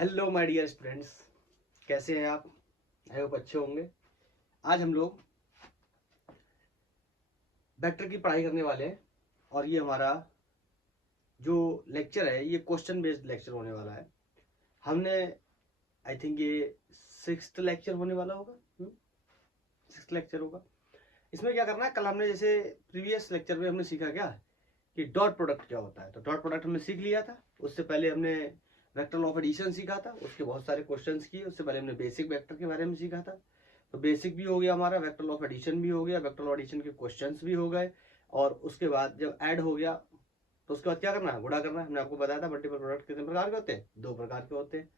Hello my dear students, कैसे हैं आप? आई होप अच्छे होंगे। आज हम लोग वेक्टर की पढ़ाई करने वाले हैं और ये हमारा जो लेक्चर है ये क्वेश्चन बेस्ड लेक्चर होने वाला है। हमने आई थिंक ये 6th लेक्चर होने वाला होगा। 6th लेक्चर होगा। इसमें क्या करना है, कल हमने जैसे प्रीवियस लेक्चर में हमने सीखा क्या कि डॉट प्रोडक्ट क्या होता है। तो डॉट प्रोडक्ट हमने सीख लिया था। उससे पहले हमने वेक्टर ऑफ एडिशन सीखा था, उसके बहुत सारे क्वेश्चंस किए। उससे पहले हमने बेसिक वेक्टर के बारे में सीखा था। तो बेसिक भी हो गया हमारा, वेक्टर ऑफ एडिशन भी हो गया, वेक्टर ऑफ एडिशन के क्वेश्चंस भी हो गए। और उसके बाद जब ऐड हो गया तो उसके बाद क्या करना है, गुणा करना है। हमने आपको बताया था मल्टीपल प्रोडक्ट कितने प्रकार के होते हैं, 2 प्रकार के होते हैं,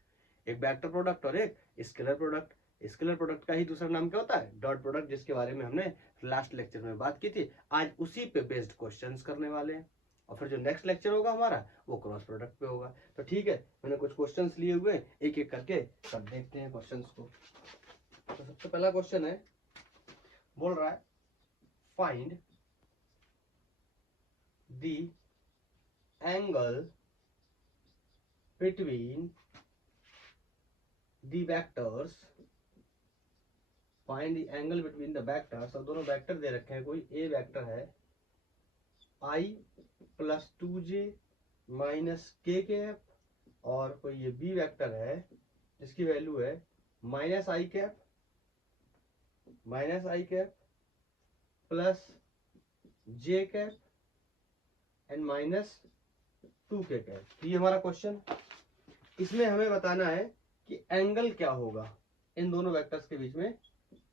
एक वेक्टर प्रोडक्ट और एक स्केलर प्रोडक्ट। स्केलर प्रोडक्ट का ही दूसरा नाम क्या होता है, डॉट प्रोडक्ट, जिसके बारे में हमने लास्ट लेक्चर में बात की थी। आज उसी पे बेस्ड क्वेश्चंस करने वाले हैं और फिर जो नेक्स्ट लेक्चर होगा हमारा वो क्रॉस प्रोडक्ट पे होगा। तो ठीक है, मैंने कुछ क्वेश्चंस लिए हुए हैं, एक एक करके कर देखते हैं क्वेश्चंस को। तो सबसे पहला क्वेश्चन है, बोल रहा है find the angle between the vectors, find the angle between the vectors. और दोनों वेक्टर दे रखे हैं। कोई ए वेक्टर है i प्लस 2j माइनस के कैप, और कोई ये बी वेक्टर है जिसकी वैल्यू है minus I cap plus J cap and minus 2k cap. तो ये हमारा क्वेश्चन। इसमें हमें बताना है कि एंगल क्या होगा इन दोनों वेक्टर्स के बीच में,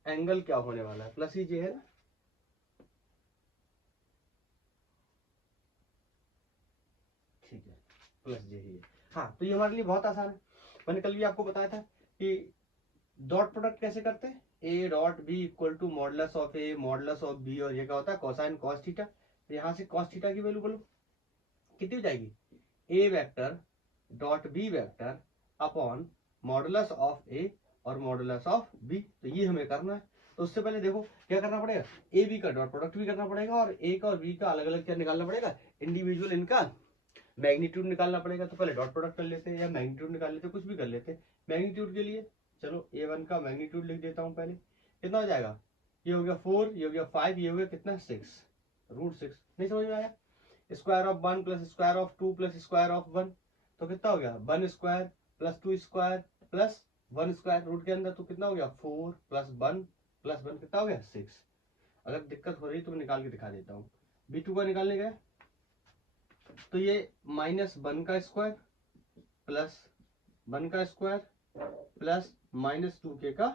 एंगल क्या होने वाला है। प्लस ही जे है ना, ठीक है, प्लस जे ही है। हाँ, तो ये हमारे लिए बहुत आसान है। मैंने कल भी आपको बताया था कि डॉट प्रोडक्ट कैसे करते हैं, A dot B equal to modulus of A modulus of B, और ये क्या होता है कोसाइन कॉस थीटा। तो यहाँ से कॉस थीटा की वैल्यू बोलो कितनी हो जाएगी, ए vector dot B vector upon modulus of A और मॉडुलस ऑफ बी। तो ये हमें करना है। तो उससे पहले देखो क्या करना पड़ेगा, ए बी का डॉट प्रोडक्ट भी करना पड़ेगा और ए का और बी का अलग अलग क्या निकालना पड़ेगा, इंडिविजुअल इनका मैग्नीट्यूड निकालना पड़ेगा। तो पहले डॉट प्रोडक्ट कर लेते हैं या मैग्नीट्यूड निकाल लेते हैं, कुछ भी कर लेते हैं। मैग्नीट्यूड के लिए चलो a1 का मैग्नीट्यूड लिख देता हूं पहले। कितना हो जाएगा, ये हो गया 4, ये हो गया 5, ये हो गया कितना 6, √6। नहीं समझ में आया, square of 1 plus square of 2 plus square of 1, तो कितना हो गया 1 square plus 2 square plus 1 square, root के अंदर तो कितना हो गया 4 प्लस 1 प्लस 1 कितना हो गया 6। अगर दिक्कत हो रही तो मैं निकाल के दिखा देता हूँ। b2 का निकालने गया तो ये -1 का स्क्वायर प्लस 1 का स्क्वायर प्लस -2k का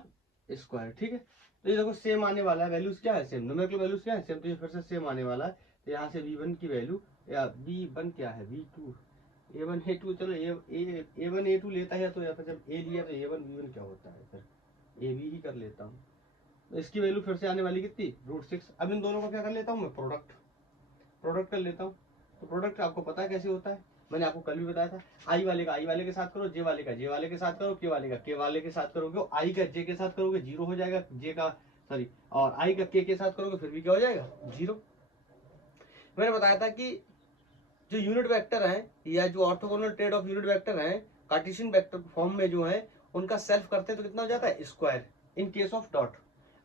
स्क्वायर। ठीक है, तो ये देखो सेम आने वाला है, वैल्यूज क्या है सेम, न्यूमेरिकल वैल्यूज क्या है सेम, तो ये फिर से सेम आने वाला है। तो यहाँ से v1 की वैल्यू या v1 क्या है, v2 a1 a2, चलो a1 a2 लेता है तो या फिर जब a लिया तो a1 v1 क्या होता है, फिर ab ही कर लेता हूँ। तो इसकी वैल्यू फिर से आने वाली कितनी, √6। अब इन दोनों को क्या कर लेता हूँ मैं, प्रोडक्ट कर लेता हूँ। तो प्रोडक्ट आपको पता है कैसे होता है, मैंने आपको कल भी बताया था। आई वाले का आई वाले के साथ करो, जे वाले का जे वाले के साथ करो, के वाले का के वाले के साथ करोगे, आई का जे के साथ करोगे 0 हो जाएगा, जे का सॉरी और आई का के साथ करोगे फिर भी क्या हो जाएगा 0। मैंने बताया था कि जो यूनिट वेक्टर है या जो orthogonal trade off unit vector है कार्टेशियन वेक्टर फॉर्म में जो है उनका सेल्फ करते हैं तो कितना हो जाता है square in case of dot,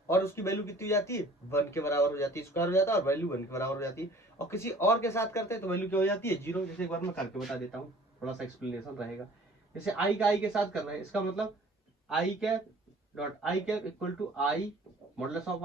और उसकी वैल्यू कितनी हो जाती है 1 के बराबर हो जाती है, स्क्वायर हो जाता है और वैल्यू 1 के बराबर हो जाती है। और किसी और के साथ करते हैं तो वैल्यू क्या हो जाती है 0। जैसे एक बार मैं करके बता देता हूँ, थोड़ा सा एक्सप्लेनेशन रहेगा। जैसे आई का आई के साथ कर रहे हैं, इसका मतलब I cap dot I cap equal to I modulus of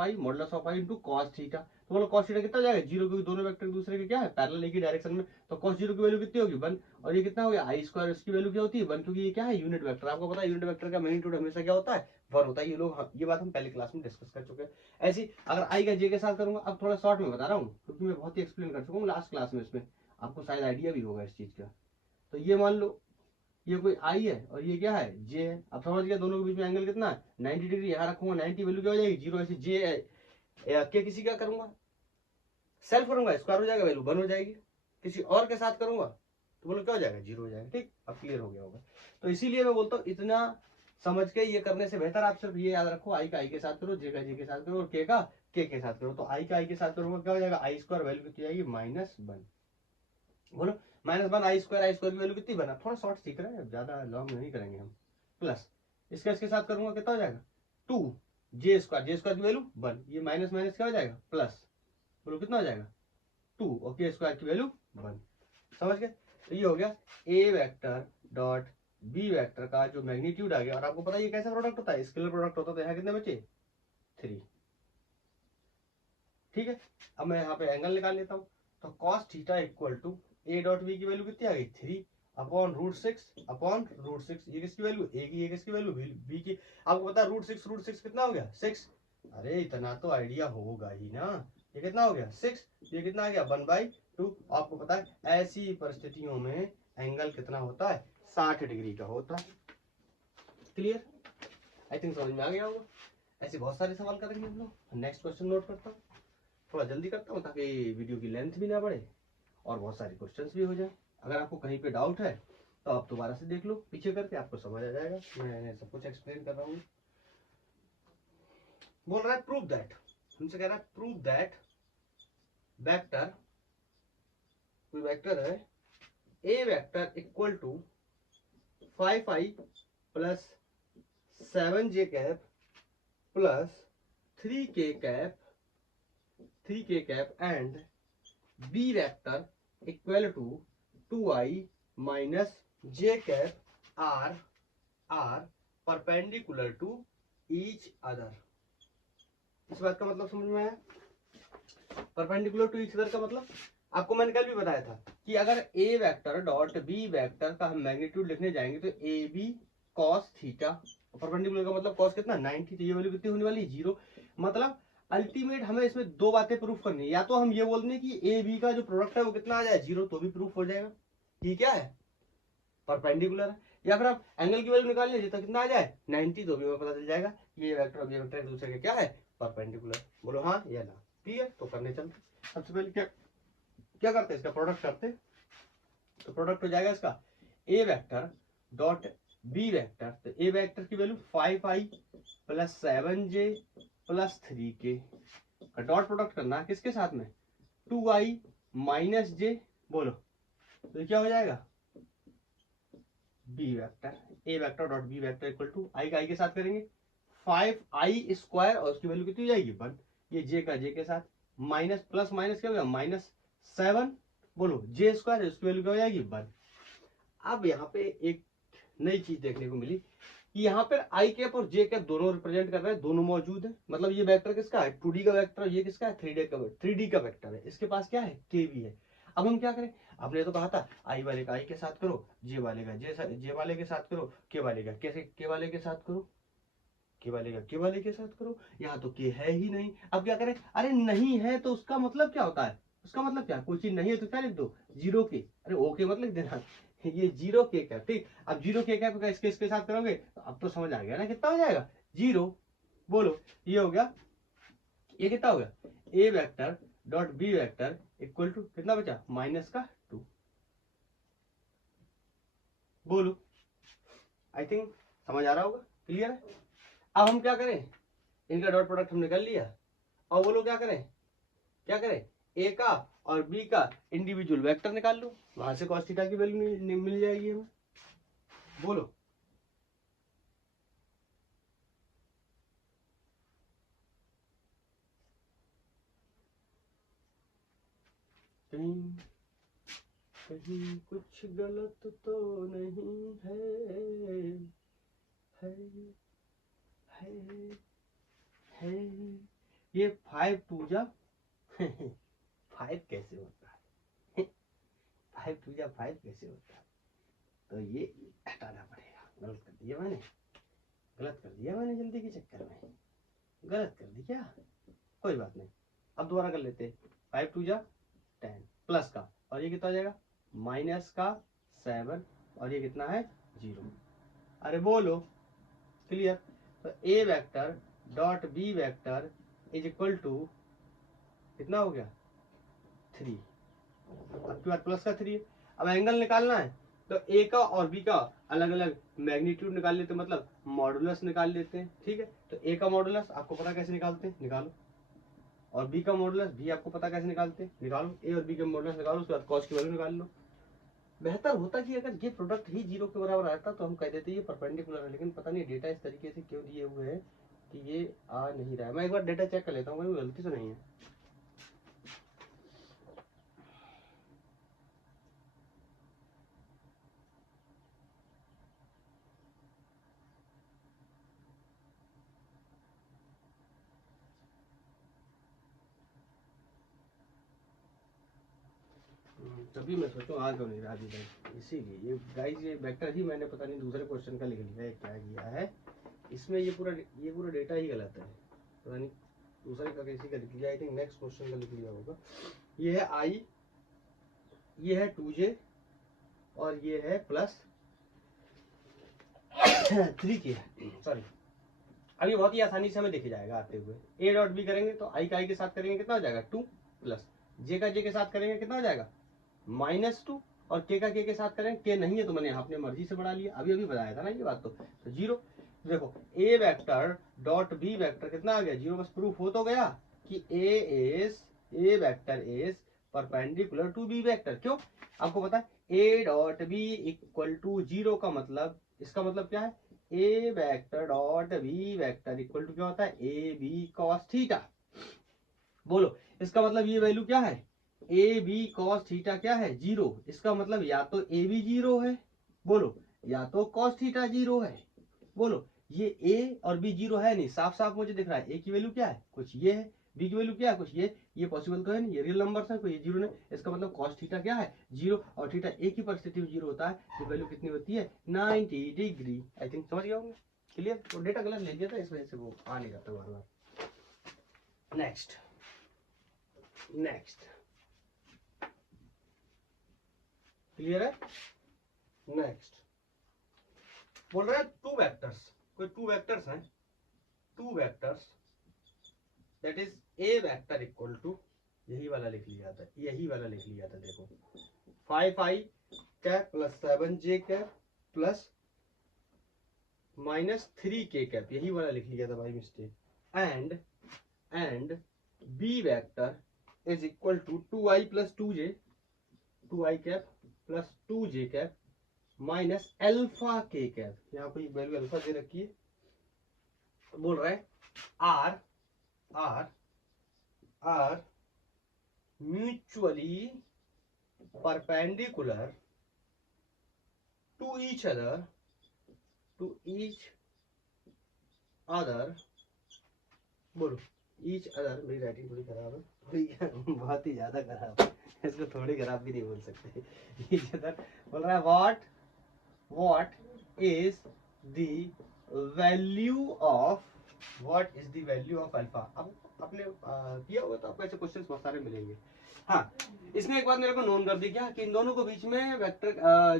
I into cos theta. तो बोलो कॉस थीटा कितना जाएगा 0, क्योंकि दोनों वेक्टर दूसरे के क्या है पैरेलल एक ही डायरेक्शन में। तो कॉस 0 की वैल्यू कितनी होगी 1, और ये कितना हो गया आई स्क्वायर, इसकी वैल्यू क्या होती है 1, क्योंकि ये क्या है यूनिट वेक्टर। आपको पता है यूनिट वेक्टर का मैग्नीट्यूड हमेशा क्या होता है 1 होता है। ये लोग ये बात हम पहले क्लास में डिस्कस कर चुके हैं। ऐसी अगर आई का जे के साथ करूंगा, अब थोड़ा शॉर्ट में बता रहा हूँ क्योंकि मैं बहुत ही एक्सप्लेन कर चुका हूँ लास्ट क्लास में, इसमें आपको शायद आइडिया भी होगा इस चीज का। तो ये मान लो ये कोई आई है और ये क्या है जे है। अब समझ गया दोनों के बीच में एंगल कितना है 90 डिग्री। यहाँ रखूंगा 90, वैल्यू क्या हो जाएगी 0। ऐसे जे के किसी का करूंगा सेल्फ करूंगा स्क्वायर हो जाएगा, वैल्यू 1 हो जाएगी। किसी और के साथ करूंगा तो बोलो क्या हो जाएगा 0 हो जाएगा। ठीक, अब क्लियर हो गया होगा। तो इसीलिए मैं बोलता हूँ इतना समझ के ये करने से बेहतर आप सिर्फ ये याद रखो, आई का आई के साथ करो, जे का जे के साथ करो और के का के साथ करो। तो आई का आई के साथ करूंगा क्या हो जाएगा आई स्क्वायर, वैल्यू कितनी आएगी -1। बोलो -1 i स्क्वायर की वैल्यू कितनी बना, थोड़ा शॉर्ट सीख रहे हैं, ज्यादा लॉन्ग नहीं करेंगे हम, प्लस इसके साथ करूंगा कितना हो जाएगा 2 जे स्क्वायर की वैल्यू 1, ये माइनस माइनस क्या हो जाएगा प्लस, बोलो कितना हो जाएगा 2 और के स्क्वायर की वैल्यू 1। समझ गए? तो ये हो गया A vector dot B vector का जो मैग्नीट्यूड आ गया। और आपको पता है ये कैसा प्रोडक्ट होता है, स्केलर प्रोडक्ट होता है। तो यहाँ कितने बचे 3। ठीक है, अब मैं यहाँ पे एंगल निकाल लेता हूँ। तो cos theta equal to A dot B की वैल्यू कितनी आ गई 3 अपॉन √6 ये किसकी वैल्यू ए की, ये किसकी वैल्यू बी की। आपको पता है √6 कितना हो गया 6। अरे इतना तो आइडिया होगा ही ना, ये कितना हो गया 6, ये कितना आ गया 1/2। आपको पता है ऐसी परिस्थितियों में एंगल कितना होता है 60 डिग्री का होता है। क्लियर? आई थिंक समझ में आ गया होगा। ऐसे बहुत सारे सवाल करेंगे हम लोग। नेक्स्ट क्वेश्चन नोट करता हूँ, थोड़ा जल्दी करता हूँ ताकि वीडियो की लेंथ भी ना बढ़े और बहुत सारे क्वेश्चंस भी हो जाए। अगर आपको कहीं पे डाउट है तो आप दोबारा से देख लो, पीछे करके आपको समझ आ जाएगा। मैं सब कुछ एक्सप्लेन कर रहा हूँ। बोल रहा है प्रूव दैट, हमसे कह रहा है प्रूव दैट वेक्टर, कोई वेक्टर है ए vector equal to 5i plus 7j cap plus 3k cap and B vector equal to 2i minus j cap are perpendicular to each other. इस बात का मतलब समझ में आया? परपेंडिकुलर टू ईच अदर का मतलब आपको मैंने कल भी बताया था कि अगर A vector dot B vector का हम मैग्नीट्यूड लिखने जाएंगे तो A B cos theta, perpendicular का मतलब कॉस कितना 90, तो ये वैल्यू कितनी होने वाली 0। मतलब अल्टीमेट हमें इसमें दो बातें प्रूफ करनी है, या तो हम ये बोल दें कि ए बी का जो प्रोडक्ट है वो कितना आ जाए 0, तो भी प्रूफ हो जाएगा कि क्या है परपेंडिकुलर है, या फिर आप एंगल की वैल्यू निकाल लीजिए तो कितना आ जाए 90, तो भी हमें पता चल जाएगा ये वेक्टर और ये वेक्टर एक दूसरे के क्या है परपेंडिकुलर। बोलो हाँ या ना। ठीक है, तो करने चलते। सबसे पहले क्या करते हैं, इसका प्रोडक्ट करते। तो प्रोडक्ट हो जाएगा इसका ए वेक्टर डॉट बी वेक्टर। तो ए वेक्टर की value 5i plus 7j plus 3k का डॉट प्रोडक्ट करना किसके साथ में 2i माइनस j। बोलो तो क्या हो जाएगा B vector, A vector dot B vector equal to I का आई के साथ करेंगे 5i स्क्वायर और उसकी वैल्यू कितनी हो जाएगी 1, ये j का j के साथ माइनस प्लस माइनस क्या हो गया -7। बोलो j स्क्वायर उसकी वैल्यू क्या हो जाएगी 1। अब यहाँ पे एक नई चीज देखने को मिली कि यहाँ पर आई कैप और जे कैप दोनों रिप्रेजेंट कर रहे हैं, दोनों मौजूद है। मतलब ये वेक्टर किसका है 2D का वेक्टर, ये किसका है 3D का वेक्टर है। इसके पास क्या है के भी है। अब हम क्या करें, आपने तो कहा था आई वाले का आई के साथ करो, जे वाले का जे वाले के साथ करो, के वाले का कैसे के वाले के साथ करो, के वाले का के वाले के साथ करो। यहाँ तो के है ही नहीं, अब क्या करें, अरे नहीं है तो उसका मतलब क्या होता है, उसका मतलब क्या, कोई चीज नहीं है तो क्या लिख दो 0 के, अरे ओके मत लिख देना ये 0 के कैप। ठीक, अब 0 के कैप का इसके साथ करोगे तो अब तो समझ आ गया ना कितना हो जाएगा 0। बोलो ये हो गया, ये कितना हो गया A vector dot B vector equal to कितना बचा -2। बोलो आई थिंक समझ आ रहा होगा, क्लियर है। अब हम क्या करें, इनका डॉट प्रोडक्ट हमने कर लिया। और बोलो क्या करें ए का और बी का इंडिविजुअल वेक्टर निकाल लो, वहां से cos थीटा की वैल्यू मिल जाएगी हमें। बोलो कहीं कहीं कुछ गलत तो नहीं है, है, है। ये 5 पूजा 5 कैसे होता है 5 पूजा 5 कैसे होता है, तो ये हटाना पड़ेगा। गलत कर दिया मैंने जल्दी के चक्कर में, गलत कर दिया, कोई बात नहीं। अब दोबारा कर लेते 5 2 जा 10 प्लस का, और ये कितना हो जाएगा माइनस का 7 और ये कितना है 0। अरे बोलो क्लियर। तो A vector dot B vector is equal to कितना हो गया 3, आपके बाद प्लस का 3। अब एंगल निकालना है तो ए का और बी का अलग अलग मैग्नीट्यूड निकाल लेते, मतलब मॉडुलस निकाल लेते हैं। ठीक है, तो ए का मॉडुलस आपको पता कैसे निकालते हैं, निकालो, और बी का मॉडुलस भी आपको पता कैसे निकालते हैं, निकालो। ए और बी का मॉडुलस निकालो, उसके बाद कॉस की वैल्यू निकाल लो। बेहतर होता कि अगर ये प्रोडक्ट ही 0 के बराबर आता तो हम कह देते ये परपेंडिकुलर है, लेकिन पता नहीं डेटा इस तरीके से क्यों दिए हुए हैं कि ये आ नहीं रहा है। मैं एक बार डेटा चेक कर लेता हूँ, कोई गलती तो नहीं है। तभी मैं सोचूं आ क्यों नहीं रहा अभी तक, इसीलिए ये गाइस ये वेक्टर ही मैंने पता नहीं दूसरे क्वेश्चन का लिख लिया है, क्या किया है इसमें, ये पूरा डेटा ही गलत है, पता नहीं दूसरे का किसी का लिख लिया, आई थिंक नेक्स्ट क्वेश्चन का लिख लिया होगा। ये है आई, ये है 2j और ये है प्लस 3k, सॉरी। अब ये बहुत ही आसानी से हमें देखे जाएगा आते हुए। ए डॉट बी करेंगे तो आई का आई के साथ करेंगे कितना हो जाएगा 2, प्लस जे का जे के साथ करेंगे कितना हो जाएगा -2, और के का के के साथ करेंगे, के नहीं है तो मैंने अपने मर्जी से बढ़ा लिया, अभी अभी बताया था ना ये बात, तो 0। देखो ए वेक्टर डॉट बी वेक्टर कितना आ गया 0, बस प्रूफ हो तो गया कि A vector is perpendicular to B vector. क्यों? आपको पता है A dot B equal to 0 का मतलब, इसका मतलब क्या है, ए vector dot B vector equal to क्या होता है, ए बी कॉस थीटा। बोलो इसका मतलब ये वैल्यू क्या है, ए बी कॉस थीटा क्या है 0, इसका मतलब या तो ए बी 0 है, बोलो, या तो कॉस थीटा 0 है। बोलो ये ए और बी 0 है नहीं, साफ साफ मुझे दिख रहा है, ए की वैल्यू क्या है कुछ ये है, बी की वैल्यू क्या है कुछ ये पॉसिबल तो है नहीं, ये रियल नंबर्स है, कोई ये 0 नहीं, इसका मतलब कॉस थीटा क्या है 0, और थीटा ए की परिस्थिति में 0 होता है, तो वैल्यू कितनी होती है 90 डिग्री। आई थिंक समझ गए होंगे, क्लियर। तो डेटा गलत ले लिया था इस वजह से वो आ नहीं जाता बार बार। नेक्स्ट क्लियर है। नेक्स्ट बोल रहे हैं टू वेक्टर्स, कोई टू वेक्टर्स हैं, two vectors that is a vector equal to, यही वाला लिख लिया था, देखो 5i cap plus 7j cap plus -3k cap, यही वाला लिख लिया था भाई mistake, and B vector is equal to 2i plus 2j, 2i cap plus 2j cap minus alpha K cap, यहाँ कोई वैल्यू अल्फा दे रखी है, बोल रहा है are mutually perpendicular to each other बोलो ईच अदर, मेरी राइटिंग थोड़ी खराब है बहुत ही ज्यादा खराब है, इसको थोड़ी खराब भी नहीं बोल सकते। ईच अदर बोल रहा है what is the value of alpha. अब आपने किया होगा तो आपको ऐसे क्वेश्चन बहुत सारे मिलेंगे। हाँ इसमें एक बात मेरे को नोन कर दी क्या कि इन दोनों के बीच में वेक्टर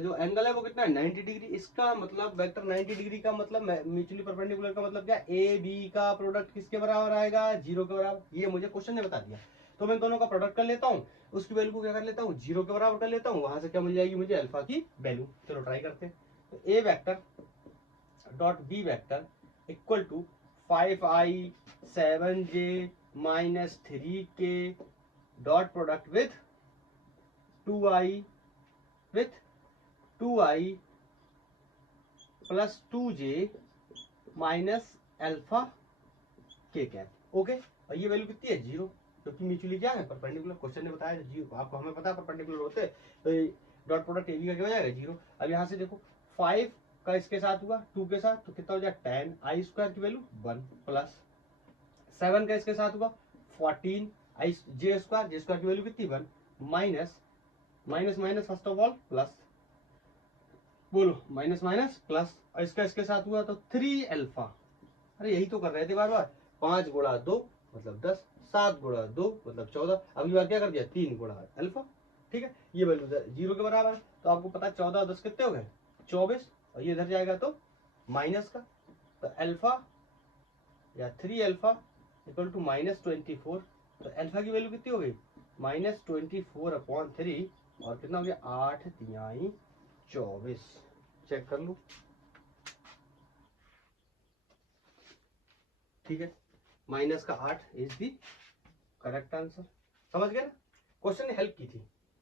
जो एंगल है वो कितना है 90 डिग्री, इसका मतलब वेक्टर 90 डिग्री का मतलब म्यूचुअली परपेंडिकुलर का मतलब क्या, ए बी का प्रोडक्ट किसके बराबर आएगा 0 के बराबर, ये मुझे क्वेश्चन ने बता दिया, तो मैं दोनों का प्रोडक्ट कर लेता हूँ, उसकी वैल्यू को क्या कर लेता हूँ 0 के बराबर कर लेता हूँ, वहां से क्या मिल जाएगी मुझे अल्फा की वैल्यू। चलो ट्राई करते हैं। तो A vector dot B vector equal to 5i 7j -3k dot product with 2i plus 2j minus alpha K cap. Okay, और ये वैल्यू कितनी है 0, क्योंकि म्यूचुअली क्या है परपेंडिकुलर, क्वेश्चन ने बताया 0, आपको हमें पता है परपेंडिकुलर होते तो डॉट प्रोडक्ट एबी का क्या हो जाएगा 0। अब यहाँ से देखो 5 का इसके साथ हुआ 2 के साथ तो कितना हो जाएगा 10 आई स्क्वायर की वैल्यू 1 प्लस 7 का इसके साथ हुआ 14 आई जे स्क्वायर की वैल्यू कितनी 1 minus first of all plus, बोलो माइनस प्लस, और इसका इसके साथ हुआ तो 3 अल्फा, अरे यही तो कर रहे थे बार बार, 5 गुणा 2 मतलब 10, 7 गुणा 2 मतलब 14, अगली बार क्या कर दिया 3 गुणा अल्फा। ठीक है, ये वैल्यू 0 के बराबर है, तो आपको पता है 14 और 10 कितने हो गए 24, और ये इधर जाएगा तो माइनस का, तो अल्फा या 3 अल्फा इक्वल टू -24, तो अल्फा की वैल्यू कितनी हो गई -24/3, और कितना हो गया 8 तिहाई 24। चेक कर लो, ठीक है, -8 इज दी करेक्ट आंसर। समझ गए ना, क्वेश्चन ने हेल्प की थी,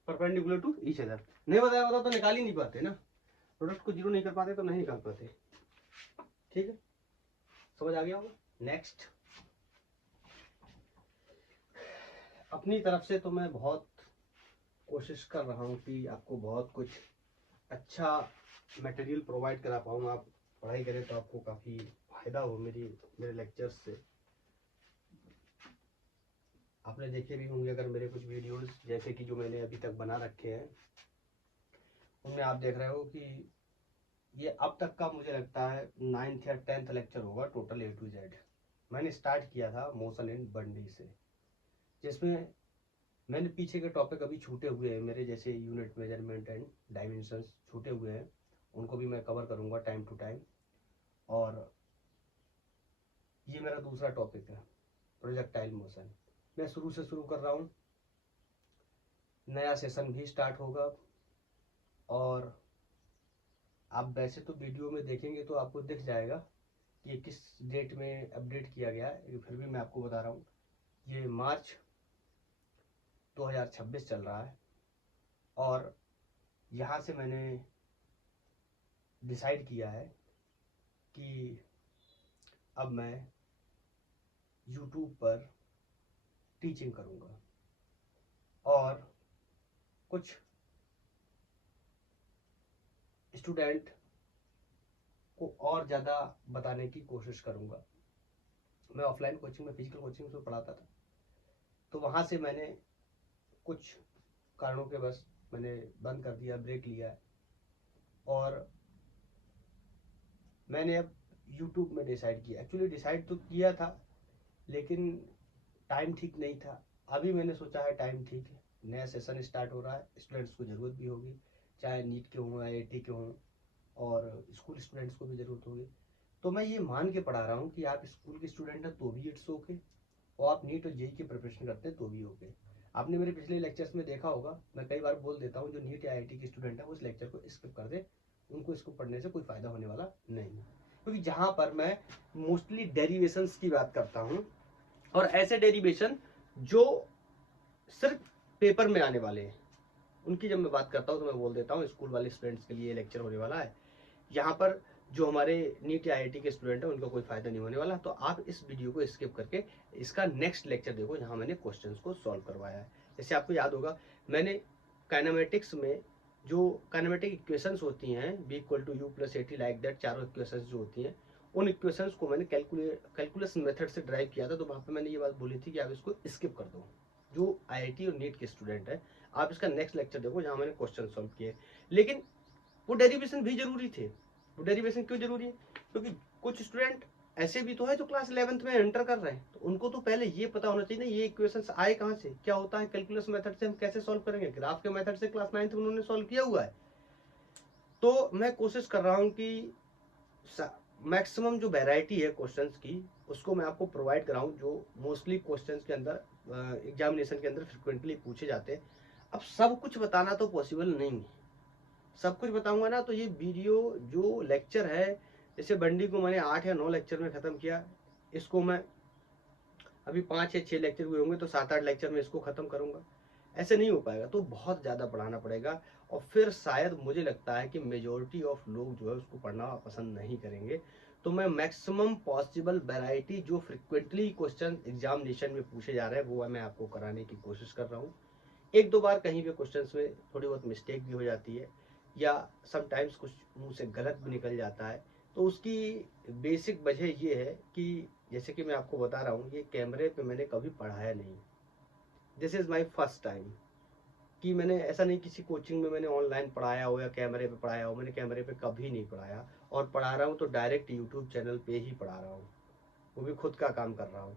परपेंडिकुलर टू ईच अदर। नहीं बताया होता तो निकाल ही नहीं पाते ना, प्रोडक्ट को जीरो नहीं कर पाते तो नहीं निकाल पाते। ठीक है, समझ आ गया होगा। नेक्स्ट, अपनी तरफ से तो मैं बहुत कोशिश कर रहा हूँ कि आपको बहुत कुछ अच्छा मटेरियल प्रोवाइड करा पाऊँ। आप पढ़ाई करें तो आपको काफ़ी फायदा हो मेरे लेक्चर्स से। आपने देखे भी होंगे अगर मेरे कुछ वीडियोस, जैसे कि जो मैंने अभी तक बना रखे हैं, उनमें आप देख रहे हो कि ये अब तक का मुझे लगता है 9th या 10th लेक्चर होगा टोटल A to Z। मैंने स्टार्ट किया था मोशन इन बंडी से, जिसमें मैंने पीछे के टॉपिक अभी छूटे हुए हैं मेरे, जैसे यूनिट मेजरमेंट एंड डायमेंशंस छूटे हुए हैं, उनको भी मैं कवर करूंगा टाइम टू टाइम। और ये मेरा दूसरा टॉपिक है प्रोजेक्टाइल मोशन। मैं शुरू से शुरू कर रहा हूँ, नया सेशन भी स्टार्ट होगा। और आप वैसे तो वीडियो में देखेंगे तो आपको दिख जाएगा कि ये किस डेट में अपडेट किया गया है, फिर भी मैं आपको बता रहा हूँ। ये मार्च 2026 चल रहा है, और यहाँ से मैंने डिसाइड किया है कि अब मैं YouTube पर टीचिंग करूँगा और कुछ स्टूडेंट को और ज़्यादा बताने की कोशिश करूँगा। मैं ऑफलाइन कोचिंग में, फिजिकल कोचिंग में पढ़ाता था, तो वहाँ से मैंने कुछ कारणों के बस मैंने बंद कर दिया, ब्रेक लिया है, और मैंने अब YouTube में डिसाइड किया। एक्चुअली डिसाइड तो किया था लेकिन टाइम ठीक नहीं था। अभी मैंने सोचा है टाइम ठीक है, नया सेशन स्टार्ट हो रहा है, स्टूडेंट्स को ज़रूरत भी होगी, चाहे नीट के हों, IIT के हों, और स्कूल स्टूडेंट्स को भी ज़रूरत होगी। तो मैं ये मान के पढ़ा रहा हूँ कि आप स्कूल के स्टूडेंट हैं तो भी इट्स ओके, और आप नीट और जेई की प्रिपरेशन करते हैं तो भी ओके। आपने मेरे पिछले लेक्चर्स में देखा होगा, मैं कई बार बोल देता हूँ जो नीट या IIT के स्टूडेंट है वो इस लेक्चर को स्किप कर दे, उनको इसको पढ़ने से कोई फ़ायदा होने वाला नहीं है। क्योंकि जहाँ पर मैं मोस्टली डेरिवेशंस की बात करता हूँ, और ऐसे डेरिवेशन जो सिर्फ पेपर में आने वाले हैं, उनकी जब मैं बात करता हूँ तो मैं बोल देता हूँ स्कूल वाले स्टूडेंट्स के लिए लेक्चर होने वाला है। यहाँ पर जो हमारे नीट या IIT के स्टूडेंट हैं उनका कोई फायदा नहीं होने वाला। तो आप इस वीडियो को स्किप करके इसका नेक्स्ट लेक्चर देखो, जहाँ मैंने क्वेश्चंस को सॉल्व करवाया है। जैसे आपको याद होगा, मैंने काइनेमेटिक्स में जो काइनेमेटिक इक्वेशंस होती हैं, B = U + AT like that, चारों इक्वेशंस जो होती हैं, उन इक्वेशंस को मैंने कैलकुलस मेथड से ड्राइव किया था। तो वहाँ पर मैंने ये बात बोली थी कि आप इसको स्किप कर दो। जो IIT और नीट के स्टूडेंट है, आप इसका नेक्स्ट लेक्चर देखो जहाँ मैंने क्वेश्चन सॉल्व किए। लेकिन वो डेरिवेशन भी जरूरी थे। वो डेरिवेशन क्यों जरूरी है? क्योंकि कुछ स्टूडेंट ऐसे भी तो है जो क्लास 11th में एंटर कर रहे हैं, तो उनको तो पहले ये पता होना चाहिए ना ये इक्वेशंस आए कहाँ से, क्या होता है, कैलकुलस मेथड से हम कैसे सॉल्व करेंगे। ग्राफ के मेथड से क्लास 9th में उन्होंने सॉल्व किया हुआ है। तो मैं कोशिश कर रहा हूँ कि मैक्सिमम जो वैरायटी है क्वेश्चंस की उसको मैं आपको प्रोवाइड कराऊं, जो मोस्टली क्वेश्चंस के अंदर एग्जामिनेशन के अंदर फ्रिक्वेंटली पूछे जाते हैं। अब सब कुछ बताना तो पॉसिबल नहीं है, सब कुछ बताऊंगा ना तो ये वीडियो जो लेक्चर है, जैसे बंडी को मैंने 8 या 9 लेक्चर में ख़त्म किया, इसको मैं अभी 5 या 6 लेक्चर हुए होंगे तो 7-8 लेक्चर में इसको ख़त्म करूंगा। ऐसे नहीं हो पाएगा, तो बहुत ज़्यादा पढ़ाना पड़ेगा, और फिर शायद मुझे लगता है कि मेजोरिटी ऑफ लोग जो है उसको पढ़ना पसंद नहीं करेंगे। तो मैं मैक्सिमम पॉसिबल वैरायटी जो फ्रिक्वेंटली क्वेश्चन एग्जामिनेशन में पूछे जा रहे हैं वो मैं आपको कराने की कोशिश कर रहा हूँ। एक दो बार कहीं पे क्वेश्चंस में थोड़ी बहुत मिस्टेक भी हो जाती है, या समटाइम्स कुछ मुंह से गलत भी निकल जाता है। तो उसकी बेसिक वजह ये है कि जैसे कि मैं आपको बता रहा हूँ, ये कैमरे पे मैंने कभी पढ़ाया नहीं, this is my first time. कि मैंने ऐसा नहीं किसी कोचिंग में मैंने ऑनलाइन पढ़ाया हो या कैमरे पे पढ़ाया हो, मैंने कैमरे पे कभी नहीं पढ़ाया, और पढ़ा रहा हूँ तो डायरेक्ट यूट्यूब चैनल पे ही पढ़ा रहा हूँ, वो भी खुद का काम कर रहा हूँ।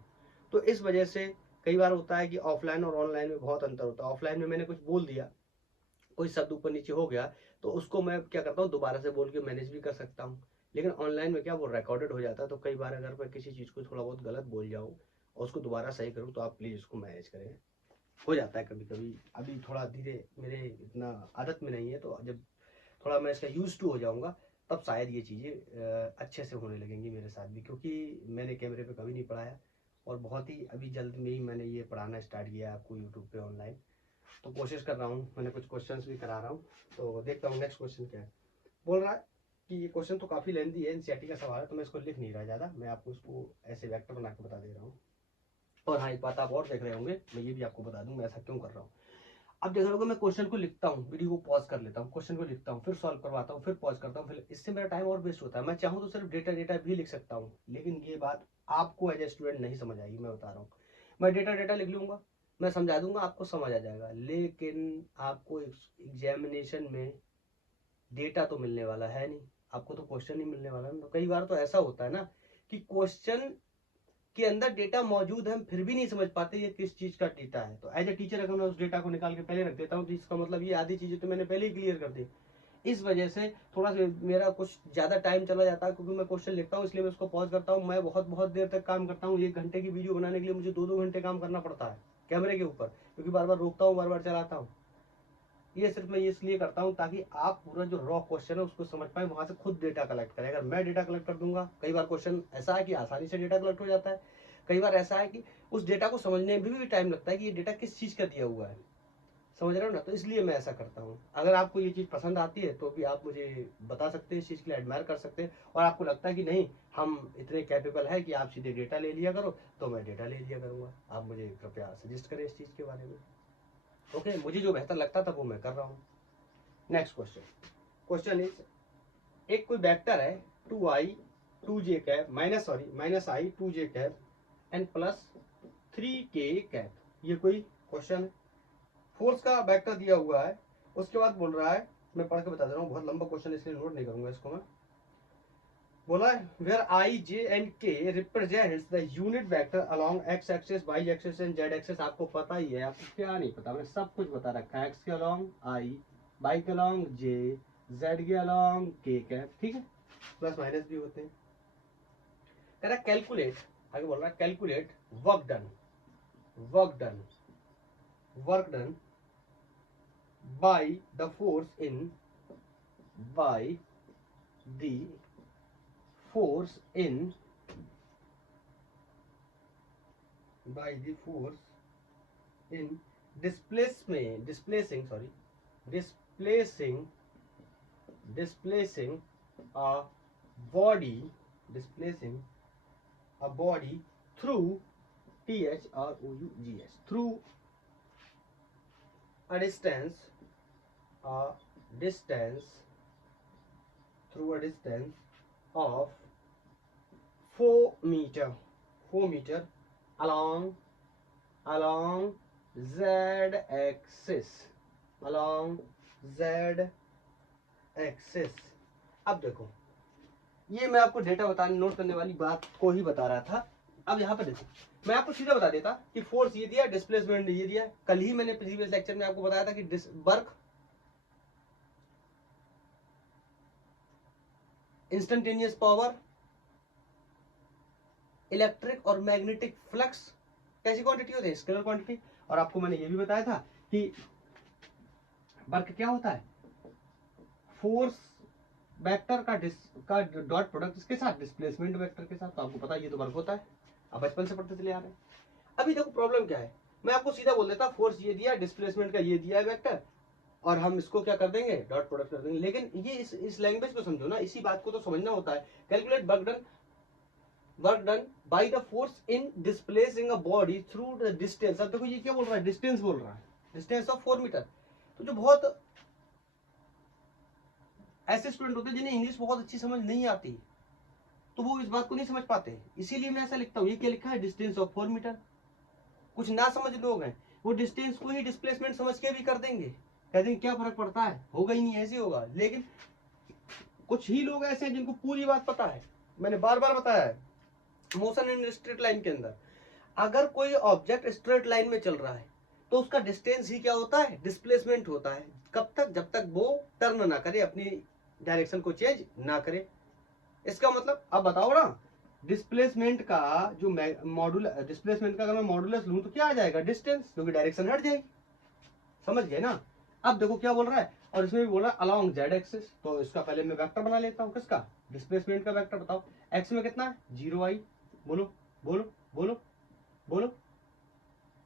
तो इस वजह से कई बार होता है कि ऑफलाइन और ऑनलाइन में बहुत अंतर होता है। ऑफलाइन में मैंने कुछ बोल दिया, कोई शब्द ऊपर नीचे हो गया, तो उसको मैं क्या करता हूँ दोबारा से बोल के मैनेज भी कर सकता हूँ। लेकिन ऑनलाइन में क्या, वो रिकॉर्डेड हो जाता है, तो कई बार अगर मैं किसी चीज़ को थोड़ा बहुत गलत बोल जाऊँ और उसको दोबारा सही करूँ तो आप प्लीज़ उसको मैनेज करें। हो जाता है कभी कभी, अभी थोड़ा धीरे, मेरे इतना आदत में नहीं है, तो जब थोड़ा मैं इसका यूज टू हो जाऊंगा तब शायद ये चीज़ें अच्छे से होने लगेंगी मेरे साथ भी, क्योंकि मैंने कैमरे पे कभी नहीं पढ़ाया, और बहुत ही अभी जल्द में ही मैंने ये पढ़ाना स्टार्ट किया आपको यूट्यूब पे ऑनलाइन। तो कोशिश कर रहा हूँ, मैंने कुछ क्वेश्चंस भी करा रहा हूँ, तो देखता हूँ नेक्स्ट क्वेश्चन क्या है। बोल रहा है कि ये क्वेश्चन तो काफी लेंथी है, एनसीईआरटी का सवाल है, तो मैं इसको लिख नहीं रहा ज्यादा, मैं आपको उसको ऐसे वेक्टर बना के बता दे रहा हूँ। और हाँ, एक बात आप और देख रहे होंगे, मैं ये भी आपको बता दूं मैं ऐसा क्यों कर रहा हूँ। अब देख रहे होगे मैं क्वेश्चन को लिखता हूँ, वीडियो को पॉज कर लेता हूँ, क्वेश्चन को लिखता हूँ, फिर सॉल्व करवाता हूँ, फिर पॉज करता हूँ, फिर इससे मेरा टाइम और वेस्ट होता है। मैं चाहूँ तो सिर्फ डेटा डेटा भी लिख सकता हूँ, लेकिन ये बात आपको एज ए स्टूडेंट नहीं समझ आएगी, मैं बता रहा हूँ। मैं डेटा डेटा लिख लूंगा, मैं समझा दूंगा, आपको समझ आ जाएगा, लेकिन आपको एग्जामिनेशन में डेटा तो मिलने वाला है नहीं, आपको तो क्वेश्चन ही मिलने वाला है। तो कई बार तो ऐसा होता है ना कि क्वेश्चन के अंदर डेटा मौजूद है, हम फिर भी नहीं समझ पाते ये किस चीज का डेटा है। तो एज ए टीचर अगर मैं उस डेटा को निकाल के पहले रख देता हूँ, तो इसका मतलब ये आधी चीजें तो मैंने पहले ही क्लियर कर दी। इस वजह से थोड़ा सा मेरा कुछ ज्यादा टाइम चला जाता है, क्योंकि मैं क्वेश्चन लिखता हूँ, इसलिए मैं उसको पॉज करता हूँ। मैं बहुत बहुत देर तक काम करता हूँ, 1 घंटे की वीडियो बनाने के लिए मुझे 2-2 घंटे काम करना पड़ता है कैमरे के ऊपर, क्योंकि बार बार रोकता हूँ, बार बार चलाता हूँ। ये सिर्फ मैं इसलिए करता हूँ ताकि आप पूरा जो रॉ क्वेश्चन है उसको समझ पाए, वहां से खुद डेटा कलेक्ट करें। अगर मैं डेटा कलेक्ट कर दूंगा, कई बार क्वेश्चन ऐसा है कि आसानी से डेटा कलेक्ट हो जाता है, कई बार ऐसा है कि उस डेटा को समझने में भी टाइम लगता है कि ये डेटा किस चीज का दिया हुआ है, समझ रहे हो ना। तो इसलिए मैं ऐसा करता हूँ। अगर आपको ये चीज पसंद आती है तो भी आप मुझे बता सकते हैं, इस चीज के लिए एडमायर कर सकते हैं। और आपको लगता है कि नहीं हम इतने कैपेबल है कि आप सीधे डेटा ले लिया करो, तो मैं डेटा ले लिया करूंगा। आप मुझे कृपया सजेस्ट करें इस चीज के बारे में। ओके, मुझे जो बेहतर लगता था वो मैं कर रहा हूँ। नेक्स्ट क्वेश्चन इज, एक कोई वेक्टर है 2i 2j cap minus i 2j cap and plus 3k cap, ये कोई क्वेश्चन है, फोर्स का वेक्टर दिया हुआ है। उसके बाद बोल रहा है, मैं पढ़ के बता दे रहा हूँ, बहुत लंबा क्वेश्चन इसलिए नोट नहीं करूंगा इसको मैं। बोला है where i j and k represents the unit vector along x axis y axis and z axis. आपको पता ही है, आपको क्या नहीं पता, मैंने सब कुछ बता रखा है। x के अलोंग i, y के अलोंग j, z के अलोंग k कैप, ठीक है, प्लस माइनस भी होते हैं। कह रहा कैलकुलेट, आगे बोल रहा है calculate work done by the force in by the force in displacing a body through THROUGS through a distance of 4 meter along z axis। अब देखो, ये मैं आपको डेटा बताने नोट करने वाली बात को ही बता रहा था। अब यहाँ पे देखो, मैं आपको सीधा बता देता कि फोर्स ये दिया, डिस्प्लेसमेंट ये दिया। कल ही मैंने प्रीवियस लेक्चर में आपको बताया था कि वर्क, इंस्टेंटेनियस पावर, इलेक्ट्रिक और मैग्नेटिक फ्लक्स कैसी क्वांटिटी होती है, स्केलर क्वांटिटी। और आपको मैंने ये भी बताया था कि वर्क क्या होता है, फोर्स वेक्टर का डॉट प्रोडक्ट इसके साथ, डिस्प्लेसमेंट वेक्टर के साथ। तो आपको पता है ये तो वर्क होता है, आप बचपन से पढ़ते चले आ रहे हैं। अभी देखो प्रॉब्लम क्या है, मैं आपको सीधा बोल देता फोर्स ये दिया, डिस्प्लेसमेंट का ये दिया है वेक्टर, और हम इसको क्या कर देंगे, डॉट प्रोडक्ट कर देंगे। लेकिन ये इस लैंग्वेज को समझो ना, इसी बात को तो समझना होता है। Calculate work done by the force in displacing a body through the distance. अब देखो ये क्या बोल रहा है, डिस्टेंस बोल रहा है, डिस्टेंस ऑफ 4 मीटर। तो जो बहुत ऐसे स्टूडेंट होते हैं जिन्हें इंग्लिश बहुत अच्छी समझ नहीं आती, तो वो इस बात को नहीं समझ पाते, इसीलिए मैं ऐसा लिखता हूँ। ये क्या लिखा है, डिस्टेंस ऑफ 4 मीटर। कुछ ना समझ लोग हैं, वो डिस्टेंस को ही डिस्प्लेसमेंट समझ के भी कर देंगे, कह देंगे क्या फर्क पड़ता है, होगा ही नहीं, ऐसे होगा। लेकिन कुछ ही लोग ऐसे हैं जिनको पूरी बात पता है। मैंने बार बार बताया है, मोशन इन स्ट्रेट लाइन के अंदर अगर कोई ऑब्जेक्ट स्ट्रेट लाइन में चल रहा है तो उसका डिस्टेंस ही क्या होता है, डिस्प्लेसमेंट होता है। कब तक, जब तक वो टर्न ना करे, अपनी डायरेक्शन को चेंज ना करे। इसका मतलब अब बताओ ना, डिस्प्लेसमेंट का जो डिस्प्लेसमेंट का अगर मैं मॉडुलस लूं तो क्या आ जाएगा, डिस्टेंस, क्योंकि डायरेक्शन हट जाएगी। समझ गए ना। अब देखो क्या बोल रहा है, और इसमें भी बोल रहा है अलोंग जेड एक्सिस। तो इसका पहले मैं वेक्टर बना लेता हूं, किसका, डिस्प्लेसमेंट का वेक्टर। बताओ एक्स में कितना है, 0i, बोलो बोलो बोलो बोलो,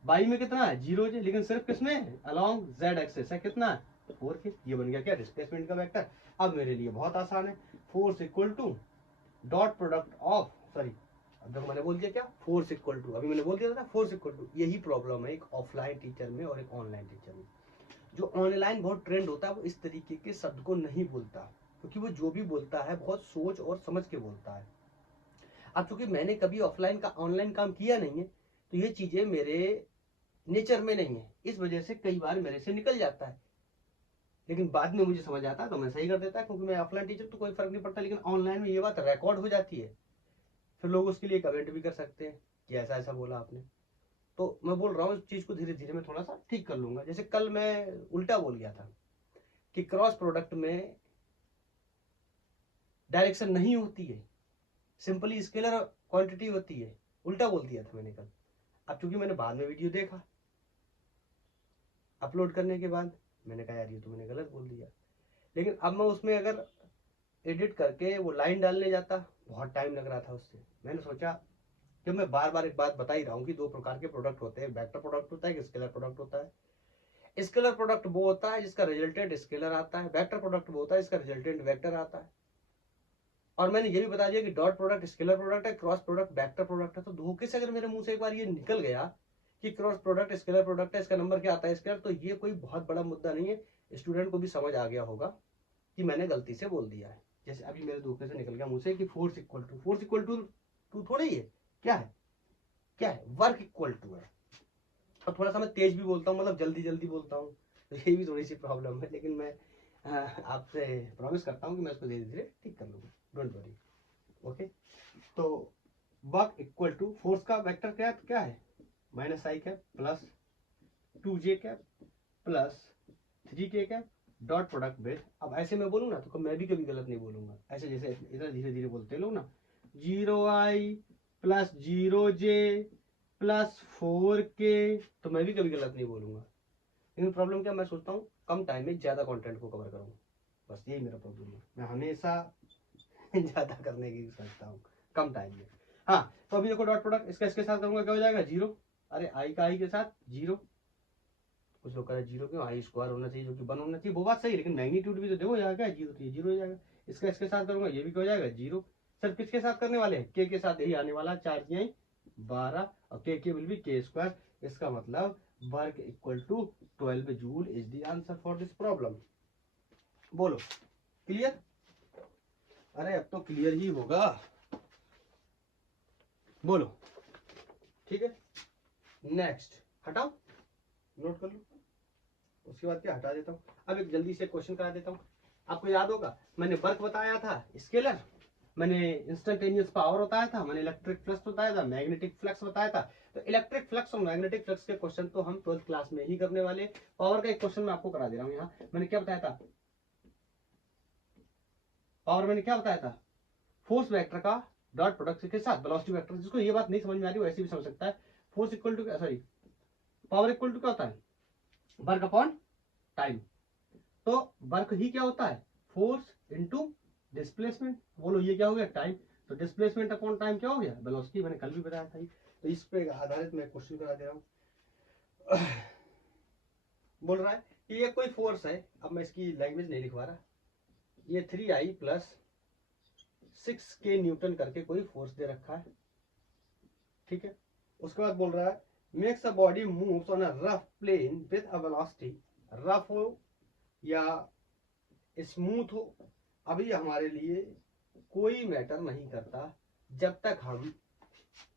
बाई में कितना है 0j, लेकिन सिर्फ किसमें अलोंग z एक्सिस है कितना है 4k। ये बन गया क्या डिस्प्लेसमेंट का वेक्टर। अब मेरे लिए बहुत आसान है, force equal to dot product of sorry अब देखो मैंने बोल दिया क्या फोर्स इक्वल टू, अभी मैंने बोल दिया था फोर्स इक्वल टू। यही प्रॉब्लम है एक ऑफलाइन टीचर में और एक ऑनलाइन टीचर में। जो ऑनलाइन बहुत ट्रेंड होता है वो इस तरीके के शब्द को नहीं बोलता, क्योंकि वो जो भी बोलता है बहुत सोच और समझ के बोलता है। अब चूंकि मैंने कभी ऑफलाइन का ऑनलाइन काम किया नहीं है तो ये चीजें मेरे नेचर में नहीं है, इस वजह से कई बार मेरे से निकल जाता है, लेकिन बाद में मुझे समझ आता है तो मैं सही कर देता है, क्योंकि मैं ऑफलाइन टीचर तो कोई फर्क नहीं पड़ता। लेकिन ऑनलाइन में ये बात रिकॉर्ड हो जाती है, फिर लोग उसके लिए कमेंट भी कर सकते हैं कि ऐसा ऐसा बोला आपने। तो मैं बोल रहा हूँ इस चीज को धीरे धीरे मैं थोड़ा सा ठीक कर लूंगा। जैसे कल मैं उल्टा बोल गया था कि क्रॉस प्रोडक्ट में डायरेक्शन नहीं होती है, सिंपली स्केलर क्वांटिटी होती है, उल्टा बोल दिया था मैंने कल। अब चूंकि मैंने बाद में वीडियो देखा अपलोड करने के बाद, मैंने कहा यार ये तो मैंने गलत बोल दिया। लेकिन अब मैं उसमें अगर एडिट करके वो लाइन डालने जाता बहुत टाइम लग रहा था उससे। मैंने सोचा जब मैं बार बार एक बात बता ही रहा हूँ कि दो प्रकार के प्रोडक्ट होते हैं, वेक्टर प्रोडक्ट होता है, स्केलर प्रोडक्ट होता है। स्केलर प्रोडक्ट वो होता है जिसका रिजल्टेंट स्केलर आता है, वेक्टर प्रोडक्ट वो होता है जिसका रिजल्टेंट वेक्टर आता है। और मैंने ये भी बता दिया कि डॉट प्रोडक्ट स्केलर प्रोडक्ट है, क्रॉस प्रोडक्ट वेक्टर प्रोडक्ट है। तो धोखे से अगर मेरे मुंह से एक बार ये निकल गया कि क्रॉस प्रोडक्ट स्केलर प्रोडक्ट है, इसका नंबर क्या आता है स्केलर, तो ये कोई बहुत बड़ा मुद्दा नहीं है, स्टूडेंट को भी समझ आ गया होगा कि मैंने गलती से बोल दिया है। जैसे अभी मेरे धोखे से निकल गया मुंह से कि फोर्स इक्वल टू थोड़ा ही है, क्या है क्या है वर्क इक्वल टू है। और थोड़ा सा मैं तेज भी बोलता हूँ, मतलब जल्दी जल्दी बोलता हूँ, तो ये भी थोड़ी सी प्रॉब्लम है। लेकिन मैं आपसे प्रॉमिस करता हूँ कि मैं इसको धीरे धीरे ठीक कर लूंगा, डोंट वरी। ओके, तो वर्क इक्वल टू फोर्स का वेक्टर क्या क्या है minus I cap plus 2j cap plus 3k cap dot product base. अब ऐसे मैं बोलूँ ना तो मैं भी कभी गलत नहीं बोलूंगा, ऐसे जैसे इधर धीरे धीरे बोलते लोग ना 0i plus 0j plus 4k, तो मैं भी कभी गलत नहीं बोलूंगा। लेकिन प्रॉब्लम क्या, मैं सोचता हूँ कम टाइम में ज्यादा कंटेंट को कवर करूँ, बस यही मेरा प्रॉब्लम है। मैं हमेशा ज्यादा करने की सोचता हूँ कम टाइम में। हाँ, तो अभी देखो डॉट प्रोडक्ट इसका इसके साथ करूंगा क्या हो जाएगा 0। अरे आई का आई के साथ 0, कुछ लोग कह रहे 0 क्यों, आई स्क्वायर होना चाहिए जो कि 1 होना चाहिए, वो बात सही, लेकिन मैग्नीट्यूड भी तो देखो यहाँ क्या 0 तो 0 हो जाएगा। इसका इसके साथ करूंगा ये भी क्या हो जाएगा 0। सर किसके साथ करने वाले हैं, के साथ यही आने वाला, 4 की 12 और के विल बी के स्क्वायर। इसका मतलब work equal to 12 joule is the answer for this problem. बोलो क्लियर? अरे अब तो क्लियर ही होगा, बोलो ठीक है। नेक्स्ट हटाओ, नोट कर लो, उसके बाद क्या हटा देता हूँ। अब एक जल्दी से क्वेश्चन करा देता हूँ। आपको याद होगा मैंने वर्क बताया था स्केलर, मैंने इंस्टेंटेनियस पावर बताया था, मैंने इलेक्ट्रिक फ्लक्स बताया था, मैग्नेटिक फ्लक्स बताया था। तो इलेक्ट्रिक फ्लक्स और मैग्नेटिक फ्लक्स के क्वेश्चन तो हम 12th क्लास में ही करने वाले। पावर का एक क्वेश्चन मैं आपको करा दे रहा हूँ। यहाँ मैंने क्या बताया था, पावर मैंने क्या बताया था, फोर्स वेक्टर का डॉट प्रोडक्ट के साथ वेलोसिटी वेक्टर। जिसको ये बात नहीं समझ में आ रही वो ऐसे भी समझ सकता है। Force equal to sorry power equal to क्या होता है, वर्क अपॉन टाइम। तो वर्क ही क्या होता है, फोर्स इनटू डिस्प्लेसमेंट। बोलो ये क्या हो गया टाइम, तो डिस्प्लेसमेंट अपॉन टाइम क्या हो गया वेलोसिटी। मैंने कल भी बताया था। तो इस पे आधारित मैं क्वेश्चन करा दे रहा हूँ। बोल रहा है कि ये कोई फोर्स है, अब मैं इसकी लैंग्वेज नहीं लिखवा रहा, ये 3i प्लस 6k न्यूटन करके कोई फोर्स दे रखा है, ठीक है। उसके बाद बोल रहा है makes a body moves on a rough plane with a velocity, rough हो या स्मूथ हो अभी हमारे लिए कोई मैटर नहीं करता, जब तक हम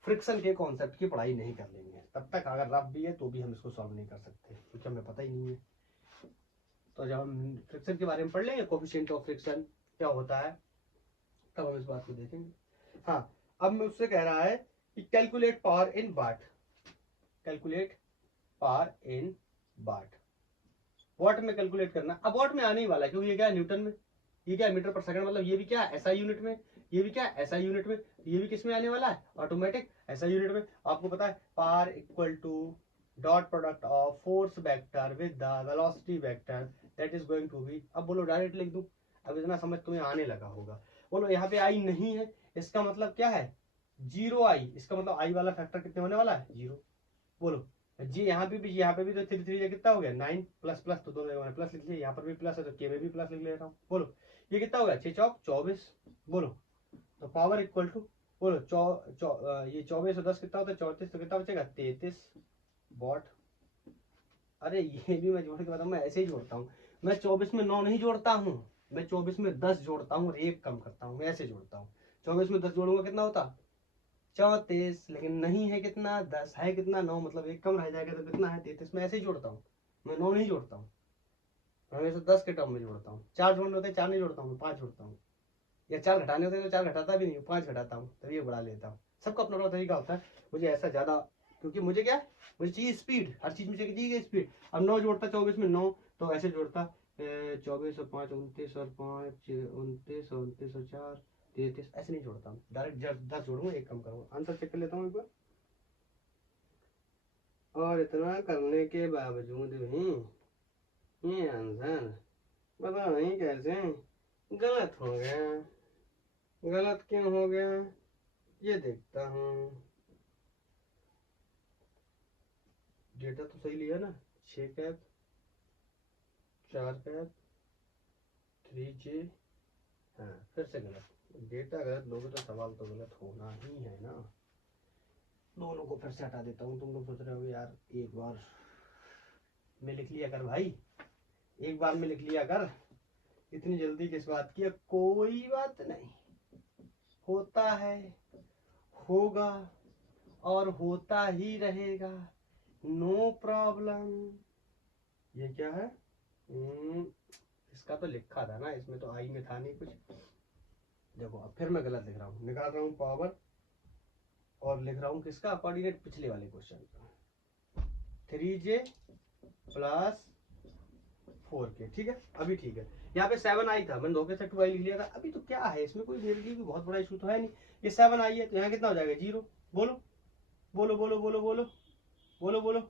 फ्रिक्शन के कॉन्सेप्ट की पढ़ाई नहीं कर लेंगे। तब तक अगर रफ भी है तो भी हम इसको सॉल्व नहीं कर सकते, क्योंकि हमें पता ही नहीं है। तो जब हम फ्रिक्शन के बारे में पढ़ लेंगे, कोफिशिएंट ऑफ फ्रिक्शन क्या होता है, तब हम इस बात को देखेंगे। हाँ, अब मैं उससे कह रहा है कि calculate power in watt, calculate power in watt. Watt में कैलकुलेट करना, अब वॉट में आने ही वाला है, क्योंकि ये क्या है न्यूटन में, ये क्या है मीटर पर सेकंड, मतलब ये भी क्या है एसआई यूनिट में, ये भी क्या है एसआई यूनिट में, ये भी किस में आने वाला है ऑटोमेटिक एसआई यूनिट में। आपको पता है power equal to dot product of force vector with the velocity vector that is going to be. अब बोलो डायरेक्ट लिख दूं, अब इतना समझ तुम्हें आने लगा होगा। बोलो यहाँ पे आई नहीं है, इसका मतलब क्या है 0i, इसका मतलब आई वाला फैक्टर कितने होने वाला है 0। बोलो जी यहाँ पे भी तो 3 3 कितना हो गया 9 प्लस प्लस तो दोनों जगह प्लस लिख लिया, यहाँ पर भी प्लस है तो के में भी प्लस लिख ले रहा हूँ। बोलो ये कितना हो गया 6 चौक 24। बोलो तो पावर इक्वल टू बोलो ये 24 और 10 कितना होता है 34, तो कितना बचेगा 33 वॉट। अरे ये भी मैं जोड़ के बताऊँ, मैं ऐसे ही जोड़ता हूँ, मैं 24 में 9 नहीं जोड़ता हूँ, मैं 24 में 10 जोड़ता हूँ और 1 कम करता हूँ, मैं ऐसे जोड़ता हूँ। 24 में 10 जोड़ूंगा कितना होता 34, लेकिन नहीं है कितना 10 है कितना 9, मतलब 1 कम रह जाएगा तो कितना है 33। मैं ऐसे ही जोड़ता हूँ, मैं 9 नहीं जोड़ता हूँ, मैं हमेशा 10 के टर्म में जोड़ता हूँ। 4 जोड़ने होते हैं 4 नहीं जोड़ता हूँ, मैं 5 जोड़ता हूँ, या 4 घटाने होते हैं तो 4 घटाता भी नहीं, 5 घटाता हूँ तभी ये बढ़ा लेता हूँ। सबका अपना अपना तरीका होता है, मुझे ऐसा ज्यादा, क्योंकि मुझे क्या है, मुझे चाहिए स्पीड, हर चीज में चाहिए स्पीड। अब 9 जोड़ता 24 में 9, तो ऐसे जोड़ता 24 और 5 29 और 5 29 और 29 और 4 33, ऐसे नहीं जोड़ता हूँ, डायरेक्ट 10 जोड़ूंगा 1 कम करूंगा। आंसर चेक कर लेता हूँ एक बार। और इतना करने के बावजूद भी ये आंसर पता नहीं कैसे गलत हो गया। गलत क्यों हो गया ये देखता हूँ। डेटा तो सही लिया ना, 6 कैप 4 कैप 3J, हाँ फिर से गलत। डेटा गलत लोगे तो सवाल तो गलत होना ही है ना। दोनों को फिर से हटा देता हूँ। तुम लोग सोच रहे हो यार एक बार में लिख लिया कर भाई, एक बार में लिख लिया कर, इतनी जल्दी किस बात की है। कोई बात नहीं, होता है, होगा और होता ही रहेगा, नो प्रॉब्लम। ये क्या है इसका तो लिखा था ना, इसमें तो आई में था नहीं कुछ। देखो अब फिर मैं गलत लिख रहा हूँ, निकाल रहा हूँ पावर और लिख रहा हूँ किसका कोऑर्डिनेट, पिछले वाले क्वेश्चन का 3J प्लस 4K। ठीक है अभी ठीक है। यहाँ पे 7 आई था, मैंने धोखे से 2 आई लिख लिया था। अभी तो क्या है इसमें, कोई मेरे लिए भी बहुत बड़ा इशू तो है नहीं। ये 7 आई है तो यहाँ कितना हो जाएगा 0। बोलो बोलो बोलो बोलो बोलो बोलो बोलो।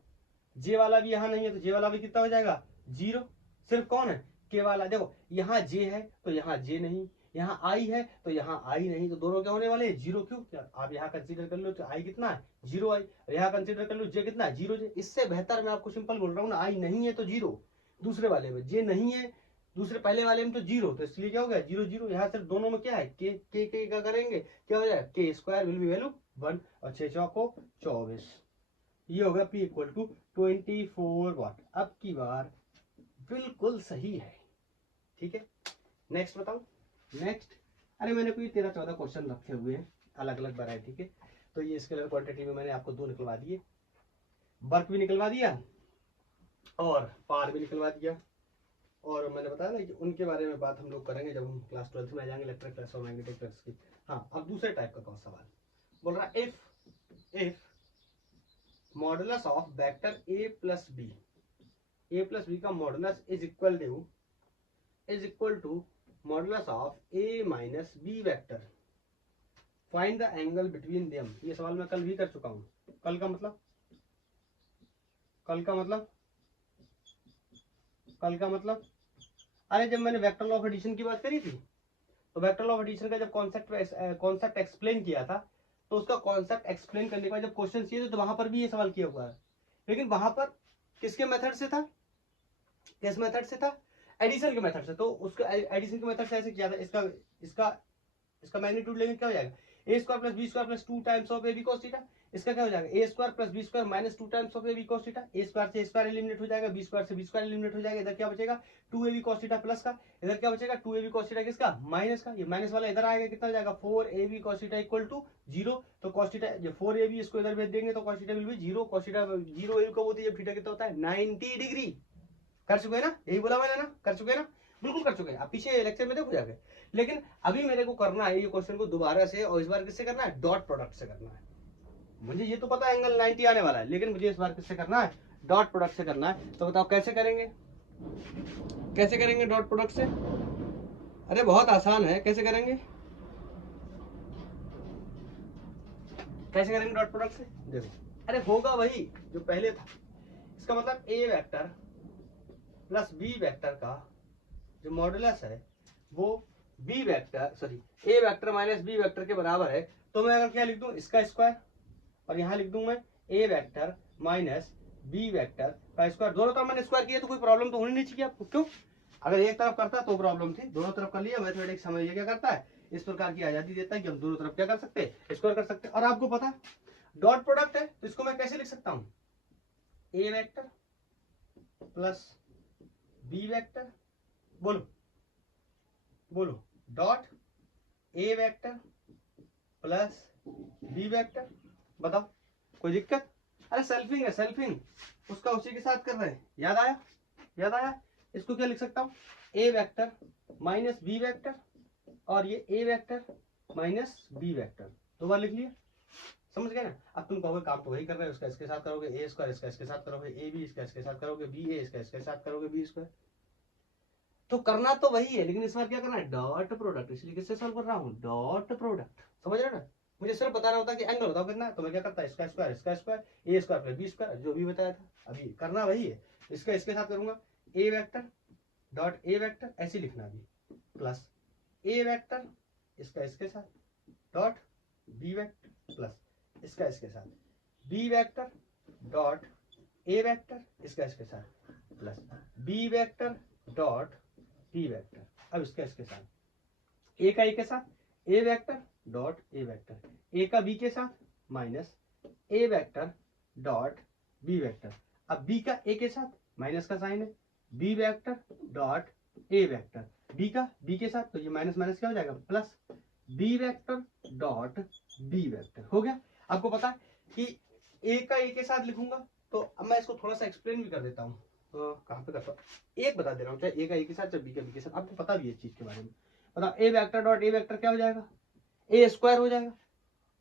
जे वाला भी यहाँ नहीं है तो जे वाला भी कितना हो जाएगा 0। सिर्फ कौन है के वाला। देखो यहाँ जे है तो यहाँ जे नहीं, यहाँ आई है तो यहाँ आई नहीं, तो दोनों क्या होने वाले हैं 0। क्यों, क्या आप यहाँ कंसीडर कर लो तो आई कितना है 0 आई, यहाँ कंसीडर कर लो जे कितना है 0 जे। इससे बेहतर मैं आपको सिंपल बोल रहा हूँ ना, आई नहीं है तो 0, दूसरे वाले में जे नहीं है, दूसरे पहले वाले में तो 0, तो इसलिए क्या हो गया 0 0। यहाँ सिर्फ दोनों में क्या है के क्या करेंगे, क्या हो जाएगा के स्क्वायर विल बी वैल्यू 1 और 6 चौको 24। ये होगा P इक्वल टू 24 वाट। अब की बार बिल्कुल सही है। ठीक है नेक्स्ट बताओ। नेक्स्ट, अरे मैंने कोई 13-14 क्वेश्चन रखे हुए हैं अलग अलग वैरायटी के, तो ये स्केलर क्वांटिटी में मैंने आपको 2 निकलवा दिए, वर्क भी निकलवा दिया और पार भी निकलवा दिया। और मैंने बताया ना कि उनके बारे में बात हम लोग करेंगे जब हम क्लास 12th में आ जाएंगे, इलेक्ट्रिक फ्लक्स और मैग्नेटिक फ्लक्स की। हाँ अब दूसरे टाइप का कौन सवाल बोल रहा है, if modulus of vector a plus B का modulus is equal to modulus of a minus B vector, find the angle between them. ये सवाल मैं कल भी कर चुका हूं। कल का मतलब अरे जब मैंने वेक्टर लॉ ऑफ एडिशन की बात करी थी, तो वेक्टर लॉ ऑफ एडिशन का जब कॉन्सेप्ट एक्सप्लेन किया था, तो उसका कॉन्सेप्ट एक्सप्लेन करने के बाद जब क्वेश्चन किए थे तो वहां पर भी ये सवाल किया हुआ है, लेकिन वहां पर किसके मेथड से था, किस मेथड से था, एडिशन के मेथड से। तो उसका एडिशन के मेथड से ऐसे किया था, इसका मैग्नीट्यूड लेंगे क्या हो जाएगा ए square plus B square plus 2 times of A B cos theta. इसका क्या हो जाएगा ए square plus B square minus 2 times of A B cos theta. A square से स्क्वायर एलिमिनेट हो जाएगा, बी स्क्वायर से बी स्क्वायर एलिमिनेट हो जाएगा, इधर क्या बचेगा 2ab cos थीटा प्लस का, इधर क्या बचेगा 2ab cos थीटा किसका माइनस का। ये माइनस वाला इधर आएगा, कितना हो जाएगा 4ab cos theta equal to 0। तो cos थीटा जो 4ab इसको इधर भेज देंगे तो cos theta will be 0। cos theta 0 कब होती है जब थीटा कितना होता है 90 डिग्री। कर चुके हैं ना, यही बोला मैंने ना, कर चुके हैं ना, बिल्कुल कर चुके हैं। आप पीछे लेक्चर में देखो जाके। लेकिन अभी मेरे को करना है ये क्वेश्चन को दोबारा से, और इस बार किससे करना है डॉट प्रोडक्ट से करना है। मुझे ये तो पता है एंगल 90 आने वाला है, लेकिन मुझे इस बार किससे करना है डॉट प्रोडक्ट से करना है। तो बताओ कैसे करेंगे, कैसे करेंगे डॉट प्रोडक्ट से। अरे बहुत आसान है, कैसे करेंगे, कैसे करेंगे डॉट प्रोडक्ट से। देखो अरे होगा वही जो पहले था। इसका मतलब ए वेक्टर प्लस बी वेक्टर का जो मॉडुलस है वो बी वेक्टर सॉरी ए वेक्टर माइनस बी वेक्टर के बराबर है। तो मैं अगर क्या लिख दूं इसका स्क्वायर, और यहां लिख दूं मैं ए वेक्टर माइनस बी वेक्टर का स्क्वायर, दोनों तरफ मैंने स्क्वायर किया तो कोई प्रॉब्लम तो होनी नहीं चाहिए आपको, क्यों? अगर एक तरफ करता तो प्रॉब्लम थी, दोनों तरफ कर लिया। मैथमेटिक्स समझिए क्या करता है, इस प्रकार की आजादी देता है कि हम दोनों तरफ क्या कर सकते हैं, स्क्वायर कर सकते हैं। और आपको पता है डॉट प्रोडक्ट है तो इसको मैं कैसे लिख सकता हूं, A vector plus B vector, बोलो बोलो, डॉट ए वेक्टर प्लस बी वेक्टर। बताओ कोई दिक्कत? अरे सेल्फिंग है, सेल्फिंग उसका उसी के साथ कर रहे हैं। याद आया, याद आया? इसको क्या लिख सकता हूँ, A vector minus B vector, और ये A vector minus B vector, दो बार लिख लिया। समझ गए ना? अब तुम कहोगे काम तो वही कर रहे हो, इसका इसके साथ करोगे ए स्क्वायर, इसका इसके साथ करोगे ए बी, इसका इसके साथ करोगे बी ए, इसका इसके साथ करोगे बी स्क्वायर। तो करना तो वही है, लेकिन इस बार क्या करना है, डॉट प्रोडक्ट। इसलिए किससे सॉल्व कर रहा हूँ, डॉट प्रोडक्ट। समझ रहे हो ना? मुझे सिर्फ बता रहा होता कि एंगल बताओ कितना है, तो मैं क्या करता है, इसका स्क्वायर इसका स्क्वायर, ए स्क्वायर प्लस बी स्क्वायर, जो भी बताया था। अभी करना वही है, इसका इसके साथ करूंगा, ए वेक्टर डॉट ए वेक्टर ऐसे लिखना अभी, प्लस ए वेक्टर इसका इसके साथ डॉट बी वेक्टर प्लस इसका इसके साथ बी वेक्टर डॉट ए वेक्टर इसका इसके साथ plus B vector dot B vector. अब इसका इसके साथ ए का ए के साथ A vector dot A vector, A का बी के साथ माइनस ए वेक्टर डॉट बी वेक्टर। अब बी का ए के साथ माइनस का साइन है, बी वेक्टर डॉट ए वेक्टर, बी का बी के साथ, तो ये माइनस माइनस क्या हो जाएगा, plus B vector dot B vector. हो गया? आपको पता है कि ए का ए के साथ लिखूंगा, तो अब मैं इसको थोड़ा सा एक्सप्लेन भी कर देता हूँ। कहाँ पे करता हूँ, एक बता दे रहा हूँ, चाहे ए का ए के साथ चाहे बी का बी के साथ, आपको पता भी है इस चीज के बारे में। बताओ, ए वेक्टर डॉट ए वेक्टर क्या हो जाएगा, ए स्क्वायर हो जाएगा।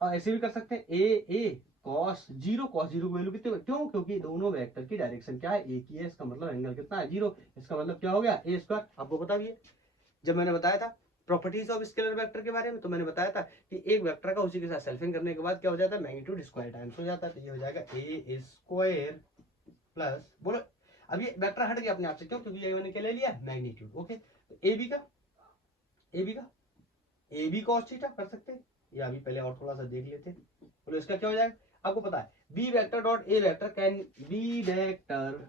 और ऐसे भी कर सकते हैं, ए कॉस जीरो की वैल्यू कितनी, क्यों? क्योंकि दोनों वेक्टर की डायरेक्शन क्या है, एक ही है, इसका मतलब एंगल कितना है, जीरो। इसका मतलब क्या हो गया, ए स्क्वायर। आपको पता भी है, जब मैंने बताया था प्रॉपर्टीज ऑफ स्केलर वेक्टर के बारे में, तो मैंने बताया था कि एक वेक्टर का उसी के साथ सेल्फिंग करने के बाद क्या हो जाता है, मैग्नीट्यूड स्क्वायर टाइम्स हो जाता है। तो ये हो जाएगा ए स्क्वायर प्लस, बोलो अब ये वेक्टर हट गया अपने आप से, क्यों? क्योंकि ये मैंने क्या ले लिया, मैग्नीट्यूड। ओके, तो ए बी का ए बी कॉस थीटा कर सकते हैं, या अभी पहले और थोड़ा सा देख लेते हैं। बोलो इसका क्या हो जाएगा, आपको पता है B vector dot A vector can B vector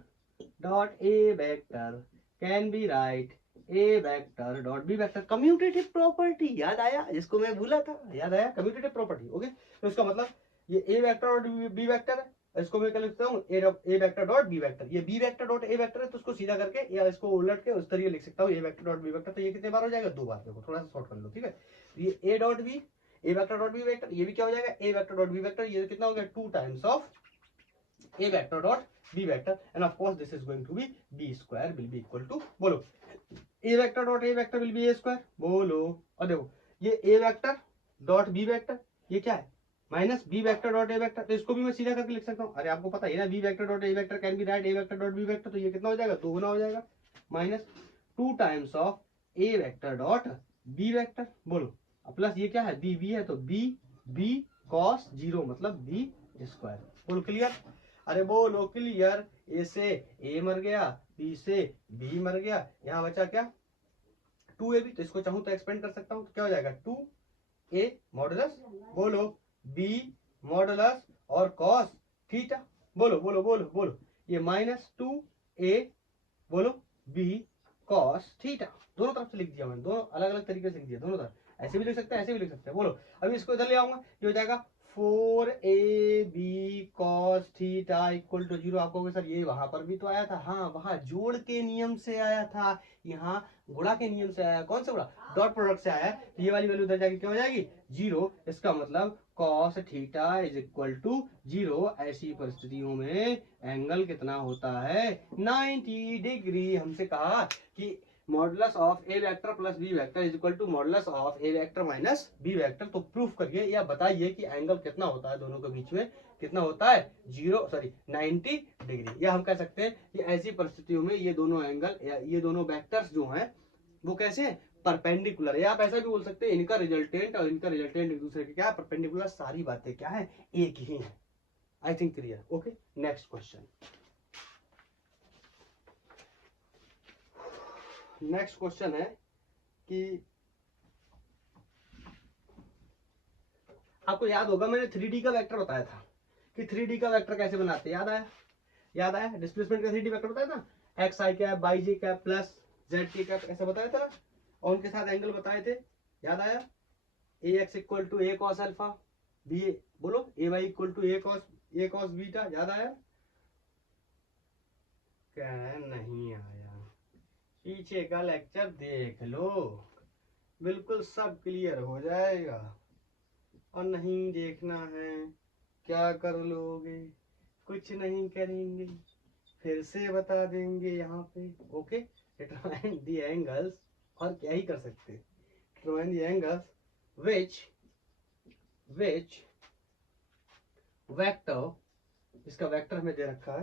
dot A vector can be write A vector dot B vector, commutative property. याद आया, जिसको मैं भूला था, याद आया, कम्यूटेटिव प्रॉपर्टी। ओके, तो इसका मतलब ये ए वेक्टर और बी वेक्टर है, इसको मैं क्या लिखता हूँ, A vector dot B vector. ये बी वेक्टर डॉट ए वेक्टर है, तो उसको सीधा करके या इसको उलट के उस तरीके लिख सकता हूँ, A vector dot B vector. तो ये कितने बार हो जाएगा, दो बार। देखो थोड़ा सा शॉर्ट कर लो, ठीक है। ये A dot B, A vector dot B vector, ये भी क्या हो जाएगा, A vector dot B vector. ये कितना हो गया, two times of a vector dot b vector, and of course this is going to be b square will be equal to, बोलो a vector dot a vector will be a square, बोलो। और देखो ये a vector dot b vector ये क्या है, minus b vector dot a vector, तो इसको भी मैं सीधा करके लिख सकता हूँ। अरे आपको पता है ना, b vector dot a vector can be right a vector dot b vector, तो ये कितना हो जाएगा, दो गुना हो जाएगा, minus two times of a vector dot b vector, बोलो। प्लस ये क्या है, b है, तो b cos जीरो मतलब b स्क्वायर। बोलो क्लियर? अरे बोलो क्लियर? ए से ए मर गया, बी से बी मर गया, यहां बचा क्या, टू ए बी। तो इसको चाहूं तो एक्सपेंड कर सकता हूं, तो क्या हो जाएगा, टू ए मॉडुलस, बोलो बी मॉडुलस और कॉस थीटा, बोलो बोलो बोलो बोलो, ये माइनस टू ए, बोलो बी कॉस थीटा। दोनों तरफ से लिख दिया मैंने, दोनों अलग अलग तरीके से लिख दिया, दोनों तरफ। ऐसे भी लिख सकते हैं, ऐसे भी लिख सकते हैं। बोलो अभी इसको इधर ले आऊंगा, ये हो जाएगा 4ab cos theta equal to zero. आप कहोगे सर ये वहां पर भी तो आया था, हाँ वहां जोड़ के नियम से आया था, यहाँ गुणा के नियम से आया। कौन सा गुणा, डॉट प्रोडक्ट से आया। तो ये वाली वैल्यू उधर जाके क्या हो जाएगी, जीरो। इसका मतलब cos theta is equal to zero. ऐसी परिस्थितियों में एंगल कितना होता है, 90 डिग्री। हमसे कहा कि modulus of A vector plus B vector is equal to modulus of A vector minus B vector. तो प्रूफ करिए या बताइए कि एंगल कितना होता है दोनों के बीच में, कितना होता है, 90 डिग्री। या हम कह सकते हैं कि ऐसी परिस्थितियों में ये दोनों एंगल या ये दोनों वेक्टर्स जो हैं वो कैसे हैं, परपेंडिकुलर। या आप ऐसा भी बोल सकते हैं इनका रिजल्टेंट और इनका रिजल्टेंट एक दूसरे के क्या है, परपेंडिकुलर। सारी बातें क्या है, एक ही है। I think clear. Okay, next question. Next question है कि आपको याद होगा मैंने 3D का वेक्टर बताया था कि 3D का वेक्टर कैसे बनाते, याद आया। याद आया? डिस्प्लेसमेंट का 3D वेक्टर बताया था, x I cap by J cap plus Z K cap, ऐसा बताया था। और उनके साथ एंगल बताए थे, याद आया? A x equal to A cos alpha, B बोलो A Y equal to A cos beta, याद आया? क्या नहीं आया? पीछे का लेक्चर देख लो, बिल्कुल सब क्लियर हो जाएगा। और नहीं देखना है, क्या कर लोगे? कुछ नहीं करेंगे, फिर से बता देंगे यहाँ पे। ओके, डिटरमाइन द एंगल्स, और क्या ही कर सकते, determine the angles which vector, इसका वेक्टर हमें दे रखा है।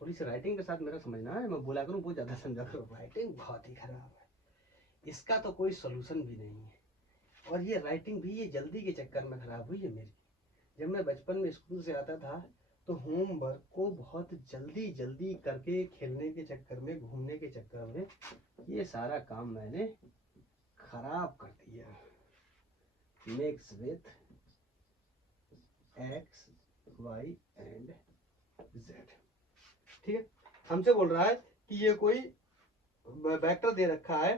थोड़ी सी राइटिंग के साथ मेरा समझना है, मैं बोला करूँ बहुत ज्यादा समझा करूँ, राइटिंग बहुत ही खराब है, इसका तो कोई सोल्यूशन भी नहीं है। और ये राइटिंग भी ये जल्दी के चक्कर में खराब हुई है मेरी। जब मैं बचपन में स्कूल से आता था तो होमवर्क को बहुत जल्दी जल्दी करके खेलने के चक्कर में, घूमने के चक्कर में ये सारा काम मैंने खराब कर दिया। Mix with X Y and Z, ठीक है। हमसे बोल रहा है कि ये कोई वेक्टर दे रखा है,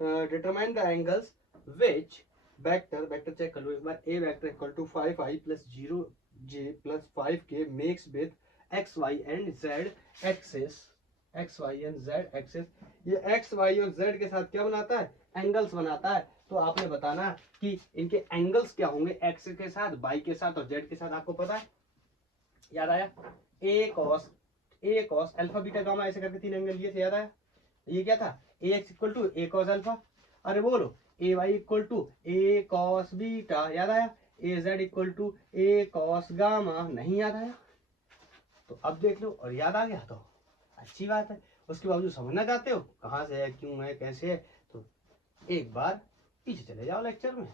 determine the angles which vector check कर लो एक बार, A vector equal to 5i plus 0j plus 5k makes with X Y and Z axis, X Y and Z axis. ये एक्स वाई और जेड के साथ क्या बनाता है? एंगल्स बनाता है। तो आपने बताना कि इनके एंगल्स क्या होंगे, एक्स के साथ, वाई के साथ और जेड के साथ, आपको पता है? याद आया? ए कॉस अल्फा बीटा गामा, ऐसे करके 3 एंगल लिए थे, याद आया? ये क्या था? A x equal to A cos alpha, अरे बोलो A Y equal to A cos beta, याद आया? A Z equal to A cos gamma, नहीं याद आया? तो अब देख लो, और याद आ गया तो अच्छी बात है। उसके बावजूद समझना चाहते हो कहाँ से है, क्यों है, कैसे है, तो एक बार पीछे चले जाओ लेक्चर में,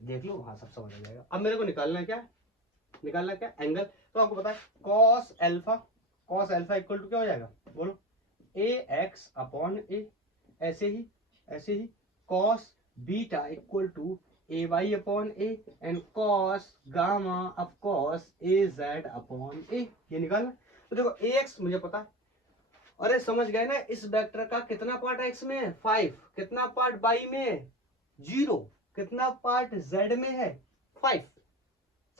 देख लो, वहां सब समझ आ जाएगा। अब मेरे को निकालना क्या एंगल। तो आपको पता है कॉस अल्फा इक्वल टू क्या हो जाएगा, बोलो? ए एक्स अपॉन ए, ऐसे ही cos beta equal to A Y upon A and cos gamma of cos A Z upon A, ये निकालना। तो देखो ए एक्स मुझे पता है, अरे समझ गए ना, इस वेक्टर का कितना पार्ट एक्स में है? 5, कितना पार्ट वाई में है? 0, कितना पार्ट जेड में है? 5,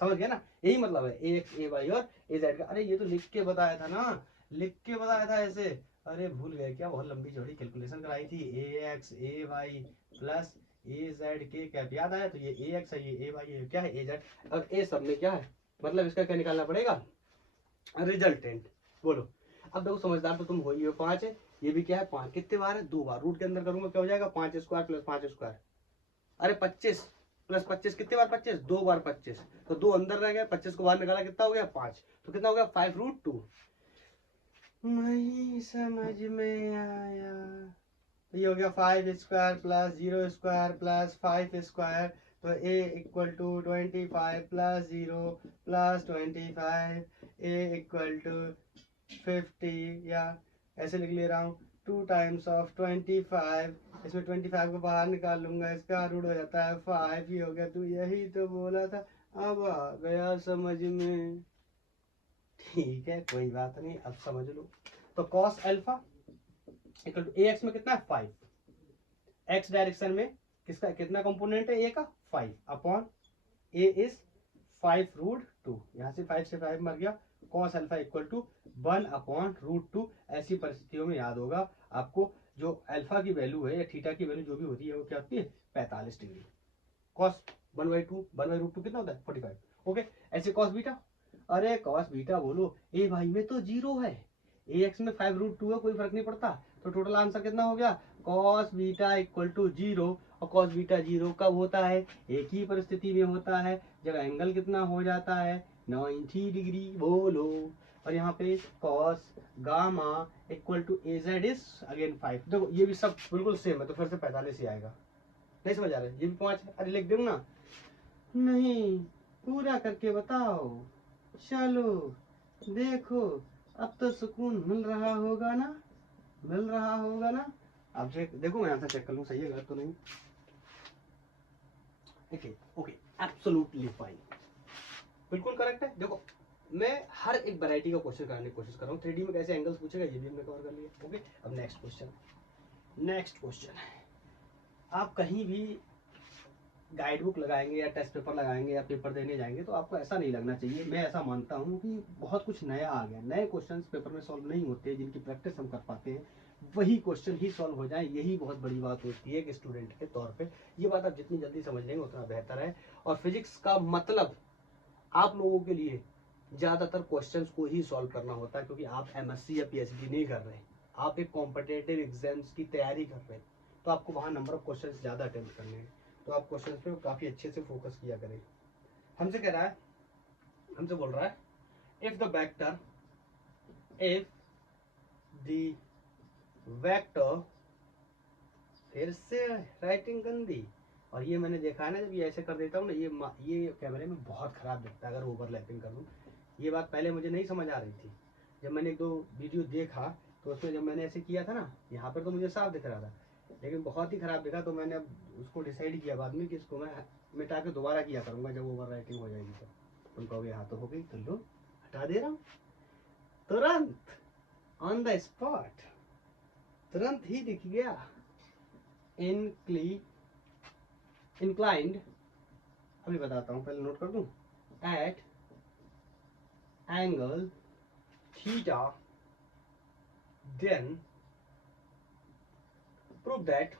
समझ गया ना? यही मतलब है ए एक्स ए वाई और ए जेड का। अरे ये तो लिख के बताया था ना, लिख के बताया था ऐसे, अरे भूल गए क्या? बहुत लंबी चौड़ी कैलकुलेशन कराई थी, ए एक्स ए वाई प्लस ए जेड के कैप, याद आया? तो ये ए एक्स है, ये ए वाई है, क्या है? ए जेड। और ए सब में क्या है, मतलब इसका क्या निकालना पड़ेगा? रिजल्टेंट, बोलो। अब देखो समझदार तो तुम हो ही हो, 5 है, ये भी क्या है? 5, कितने बार है? 2 बार, रूट के अंदर करूंगा क्या हो जाएगा? 5 स्क्वायर प्लस 5 स्क्वायर, अरे 25 प्लस 25, कितने बार? 25, 2 बार 25, तो 2 अंदर रह गया, 25 को बाहर निकाला, कितना हो गया? 5, तो कितना हो गया? 5√2। नहीं समझ में आया, ये हो गया 5 square plus 0 square plus 5 square, तो ए equal to 25 plus 0 plus 25, A equal to 50, या ऐसे लिख ले रहा हूँ 2 टाइम्स ऑफ 25, इसमें 25 को बाहर निकाल लूंगा, इसका रूट हो जाता है 5, ही हो गया। तो यही तो बोला था, अब आ गया समझ में, ठीक है कोई बात नहीं, अब समझ लो। तो cos alpha equal to A X में कितना है? 5, एक्स डायरेक्शन में किसका कितना कंपोनेंट है? ए का 5 अपॉन ए इज 5√2, यहाँ से 5 से 5 मर गया, कॉस अल्फा इक्वल टू 1/√2। ऐसी परिस्थितियों में याद होगा आपको, जो अल्फा की वैल्यू है या थीटा की वैल्यू जो भी होती है वो क्या होती है? 45 डिग्री। कॉस 1/2 कितना होता है? 45। ओके, ऐसे कॉस बीटा, अरे कॉस बीटा बोलो, ए भाई में तो 0 है, ए एक्स में 5√2 है, कोई फर्क नहीं पड़ता, तो टोटल आंसर कितना हो गया? Cos beta equal to 0। और कॉस बीटा 0 कब होता है? एक ही परिस्थिति में होता है, जब एंगल कितना हो जाता है? 90 डिग्री, बोलो। और यहाँ पे cos gamma equal to A Z is again 5। देखो ये भी सब बिल्कुल सेम है, तो फिर से 45 ही आएगा। नहीं समझ आ रहा है? ये भी 5 है, अरे लिख दूँ ना? नहीं, पूरा करके बताओ, चलो देखो, अब तो सुकून मिल रहा होगा ना, मिल रहा होगा ना? अब चेक देखो, मैं आंसर चेक कर लूं सही है गलत तो नहीं। ओके ओके, एब्सोल्युटली फाइन, बिल्कुल करेक्ट है। देखो मैं हर एक वैरायटी का क्वेश्चन कराने की कोशिश कर रहा हूँ। 3D में कैसे एंगल्स पूछेगा ये भी हमने कवर कर लिया। ओके, अब नेक्स्ट क्वेश्चन आप कहीं भी गाइड बुक लगाएंगे या टेस्ट पेपर लगाएंगे या पेपर देने जाएंगे तो आपको ऐसा नहीं लगना चाहिए, मैं ऐसा मानता हूँ कि बहुत कुछ नया आ गया, नए क्वेश्चंस पेपर में सॉल्व नहीं होते, जिनकी प्रैक्टिस हम कर पाते हैं वही क्वेश्चन ही सॉल्व हो जाए, यही बहुत बड़ी बात होती है कि स्टूडेंट के तौर पे। ये बात आप जितनी जल्दी समझ लेंगे उतना बेहतर है। और फिजिक्स का मतलब आप लोगों के लिए ज़्यादातर क्वेश्चंस को ही सॉल्व करना होता है, क्योंकि आप एमएससी या पीएचडी नहीं कर रहे, आप एक कॉम्पिटिटिव एग्जाम्स की तैयारी कर रहे हैं, तो आपको वहाँ नंबर ऑफ क्वेश्चन ज़्यादा अटेम्प्ट करने हैं, तो आप क्वेश्चन पे काफ़ी अच्छे से फोकस किया करें। हमसे कह रहा है, हमसे बोल रहा है इफ द वेक्टर फिर से राइटिंग गंदी, और ये मैंने देखा है ना, जब ये ऐसे कर देता हूँ ना, ये कैमरे में बहुत खराब दिखता है अगर ओवरलैपिंग कर दूँ। ये बात पहले मुझे नहीं समझ आ रही थी, जब मैंने एक दो वीडियो देखा तो उसमें जब मैंने ऐसे किया था ना, यहाँ पर तो मुझे साफ दिख रहा था, लेकिन बहुत ही खराब दिखा, तो मैंने अब उसको डिसाइड किया बाद में कि इसको मैं मिटा के दोबारा किया करूँगा जब ओवर राइटिंग हो जाएगी। तो तुम कहोगे हाँ तो हो गई, तो लो हटा दे रहा हूँ तुरंत, ऑन द स्पॉट, तुरंत ही दिख गया। इंक्लाइंड, अभी बताता हूँ, पहले नोट कर दूं, at angle theta then prove that.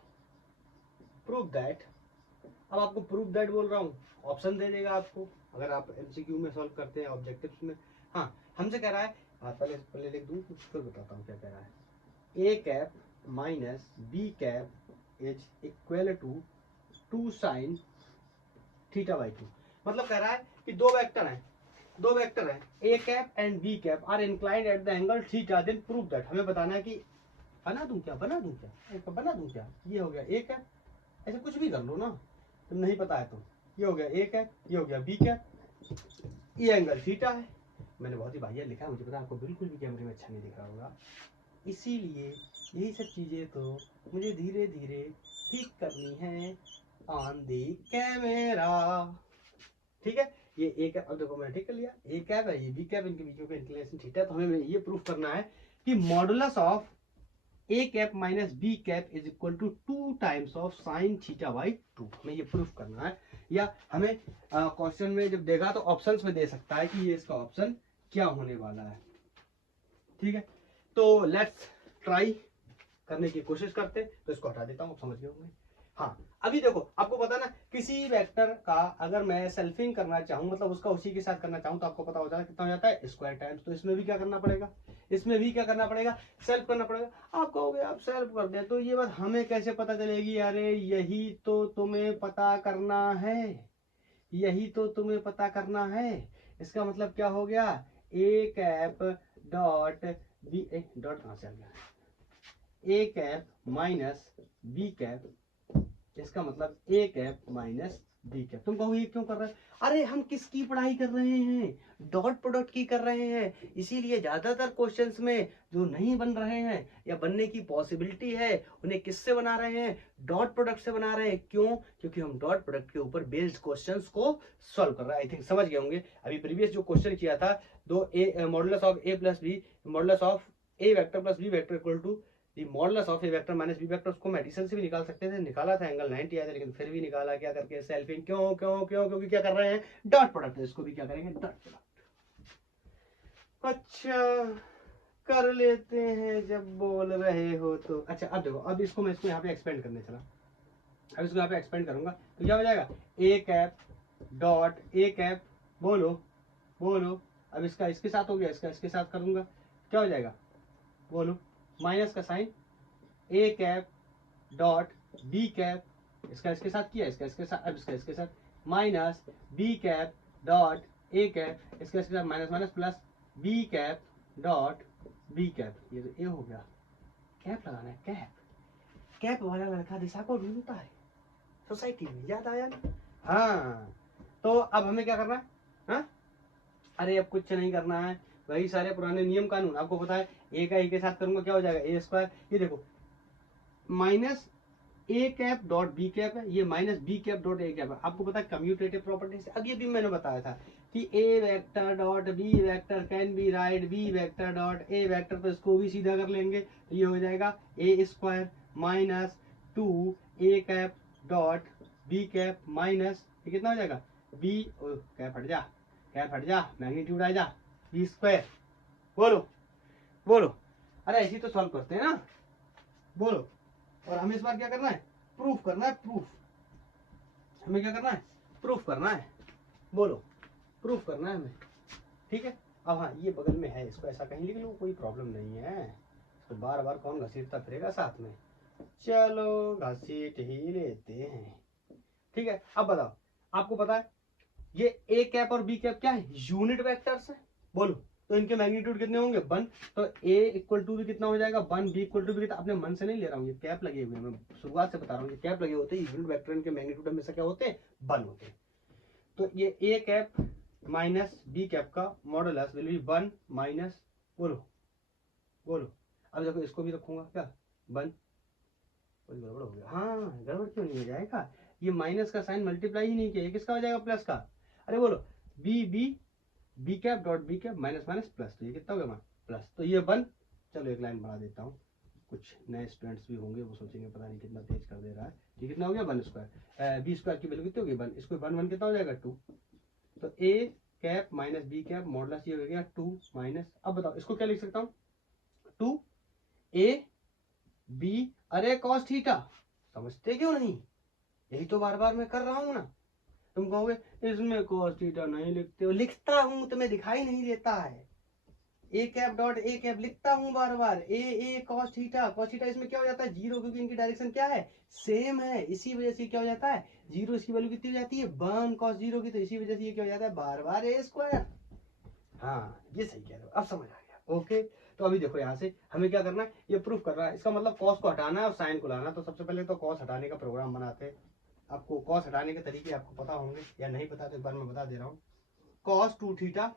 अब आपको प्रूव दैट बोल रहा हूँ, ऑप्शन दे देगा आपको अगर आप एमसीक्यू में सॉल्व करते हैं, ऑब्जेक्टिव्स में। हाँ, हमसे कह रहा है, पहले लिख दूं फिर बताता हूँ क्या कह रहा है। A cap minus B cap is equal to 2 sine theta by 2। मतलब कह रहा है कि दो वेक्टर हैं A cap and B cap are inclined at the angle theta, then prove that. हमें बताना है कि बना दूं क्या, ये हो गया ए कैप, ऐसे कुछ भी कर लो ना, तुम नहीं पता है तो ये हो गया ए कैप, ये हो गया बी कैप, ये एंगल थीटा है। मैंने बहुत ही बढ़िया लिखा है, मुझे पता है आपको बिल्कुल भी कैमरे में अच्छा नहीं दिख रहा होगा, इसीलिए यही सब चीजें तो मुझे धीरे धीरे ठीक करनी है ऑन दी कैमरा। ठीक है, ये ए कैप, अब देखो मैंने ठीक कर लिया, ए कैप है ये बी कैप, इनके बीच में इंक्लिनेशन थीटा, तो हमें ये प्रूफ करना है कि modulus of A cap minus B cap is equal to 2 times of sine theta by 2, हमें ये प्रूफ करना है। या हमें क्वेश्चन में जब देगा तो ऑप्शंस में दे सकता है कि ये इसका ऑप्शन क्या होने वाला है। ठीक है, तो लेट्स ट्राई करने की कोशिश करते, तो इसको हटा देता हूँ, समझ गए होंगे। हाँ, अभी देखो आपको पता ना, किसी वेक्टर का अगर मैं सेल्फिंग करना चाहूँ, मतलब उसका उसी के साथ करना चाहूँ, तो आपको पता हो जाएगा कितना हो जाता है, स्क्वायर टाइम्स। तो इसमें भी क्या करना पड़ेगा, सेल्फ करना पड़ेगा। आप कहोगे आप सेल्फ कर दे, तो ये बात हमें कैसे पता चलेगी, अरे यही तो तुम्हें पता करना है, इसका मतलब क्या हो गया, A cap dot B, dot कहाँ से आ गया, A cap minus B cap, इसका मतलब ए कैप माइनस बी कैप। तुम कहोगे ये क्यों कर रहे हैं, अरे हम किसकी पढ़ाई कर रहे हैं, डॉट प्रोडक्ट की कर रहे हैं, इसीलिए ज्यादातर क्वेश्चंस में जो नहीं बन रहे हैं या बनने की पॉसिबिलिटी है, उन्हें किससे बना रहे हैं, डॉट प्रोडक्ट से बना रहे हैं। क्यों, क्योंकि हम डॉट प्रोडक्ट के ऊपर बेस्ड क्वेश्चंस को सॉल्व कर रहे हैं। आई थिंक समझ गए होंगे। अभी प्रीवियस जो क्वेश्चन किया था, दो A modulus of A plus B, modulus of A vector plus B vector equal to the modulus of A vector minus B vector, उसको मैं एडिशन से भी निकाल सकते थे, निकाला था एंगल 90 आया था, लेकिन फिर भी निकाला क्या करके, सेल्फिंग। क्यों क्यों क्यों, क्योंकि क्या कर रहे हैं, डॉट प्रोडक्ट, इसको भी क्या करेंगे, डॉट प्रोडक्ट। अच्छा, कर लेते हैं जब बोल रहे हो तो। अच्छा, अब देखो, अब इसको मैं यहाँ पे एक्सपेंड करने चला, अब इसको यहाँ पे एक्सपेंड करूंगा तो क्या हो जाएगा, ए कैप डॉट ए कैप, बोलो, अब इसका इसके साथ हो गया, इसका इसके साथ करूंगा, क्या हो जाएगा, बोलो, माइनस का साइन, ए कैप डॉट बी कैप, इसका इसके साथ किया, इसका इसके साथ, अब इसका इसके साथ, minus B cap dot A cap, इसका इसके साथ minus minus plus B cap dot B cap, ये तो ए हो गया। कैप लगाना है, कैप वाला लड़का दिशा को ढूंढता है सोसाइटी में, याद आया ना। हाँ, तो अब हमें क्या करना है, हाँ? अरे अब कुछ नहीं करना है, वही सारे पुराने नियम कानून आपको पता है, ए का ए के साथ करूंगा क्या हो जाएगा, ए स्क्वायर, ये देखो minus A cap dot B cap है, ये minus B cap dot A cap है। आपको पता है कम्यूटेटिव प्रॉपर्टी से, अब ये भी मैंने बताया था कि A vector dot B vector can be write B vector dot A vector, तो इसको भी सीधा कर लेंगे तो ये हो जाएगा ए square minus 2 A cap dot B cap minus, ये कितना हो जाएगा बी, कैप हट जा मैग्नीट्यूड आ जा, बी स्क्वायर। बोलो बोलो, अरे ऐसी तो सॉल्व करते हैं ना, बोलो। और हमें इस बार क्या करना है, प्रूफ करना है, प्रूफ। हमें क्या करना है, प्रूफ करना है, बोलो प्रूफ करना है हमें, ठीक है। अब हाँ ये बगल में है, इसको ऐसा कहीं लिख लो, कोई प्रॉब्लम नहीं है, इसको बार बार कौन घसीटता फिरेगा साथ में, चलो घसीट ही लेते हैं, ठीक है। अब बताओ, आपको पता है ये ए कैप और बी कैप क्या है, यूनिट वेक्टर्स है, बोलो तो इनके मैग्नीट्यूड कितने होंगे 1, तो ए इक्वल टू भी कितना हो जाएगा 1, बी इक्वल टू भी कितना, अपने मन से नहीं ले रहा हूँ, ये कैप लगे हुए हैं, मैं शुरुआत से बता रहा हूँ, ये कैप लगे होते हैं, यूनिट वेक्टर इनके मैग्नीट्यूड हमेशा क्या होते हैं 1 होते हैं। तो ये ए कैप माइनस बी कैप का मॉडुलस विल बी 1 माइनस, बोलो बोलो, अब देखो इसको भी रखूंगा क्या 1, कोई गड़बड़ हो गया, हाँ गड़बड़ क्यों नहीं हो जाएगा, ये माइनस का साइन मल्टीप्लाई ही नहीं किया, किसका हो जाएगा प्लस का, अरे बोलो B B B cap dot B cap minus minus plus, तो ये कितना हो गया प्लस, तो ये 1, चलो एक लाइन बढ़ा देता हूँ, कुछ नए स्टूडेंट्स भी होंगे वो सोचेंगे पता नहीं कितना तेज कर दे रहा है, ये कितना हो गया 1 स्क्वायर, बी स्क्वायर की वैल्यू कितनी होगी 1, इसको 1 1 कितना हो जाएगा 2, तो A cap minus B cap modulus ये हो गया 2 माइनस, अब बताओ इसको क्या लिख सकता हूँ 2 ए बी, अरे कॉस थीटा, समझते क्यों नहीं, यही तो बार बार मैं कर रहा हूँ ना, तुम कहोगे इसमें कॉस थीटा नहीं लिखते हो, लिखता हूँ तुम्हें दिखाई नहीं देता है, A cap dot A cap लिखता हूँ बार बार, ए कॉस थीटा, कॉस थीटा इसमें क्या हो जाता है 0, क्योंकि इनकी डायरेक्शन क्या है सेम है, इसी वजह से क्या हो जाता है 0, इसकी वैल्यू कितनी हो जाती है 1 कॉस 0 की, तो इसी वजह से ये क्या हो जाता है बार बार ए स्क्वायर, हाँ ये सही कह रहे हो, अब समझ आ गया, ओके। तो अभी देखो यहाँ से हमें क्या करना है, ये प्रूफ करना है, इसका मतलब कॉस को हटाना है और साइन को लाना, तो सबसे पहले तो कॉस हटाने का प्रोग्राम बनाते हैं, आपको कॉस हटाने के तरीके आपको पता होंगे या नहीं पता, तो एक बार मैं बता दे रहा हूँ, cos 2 theta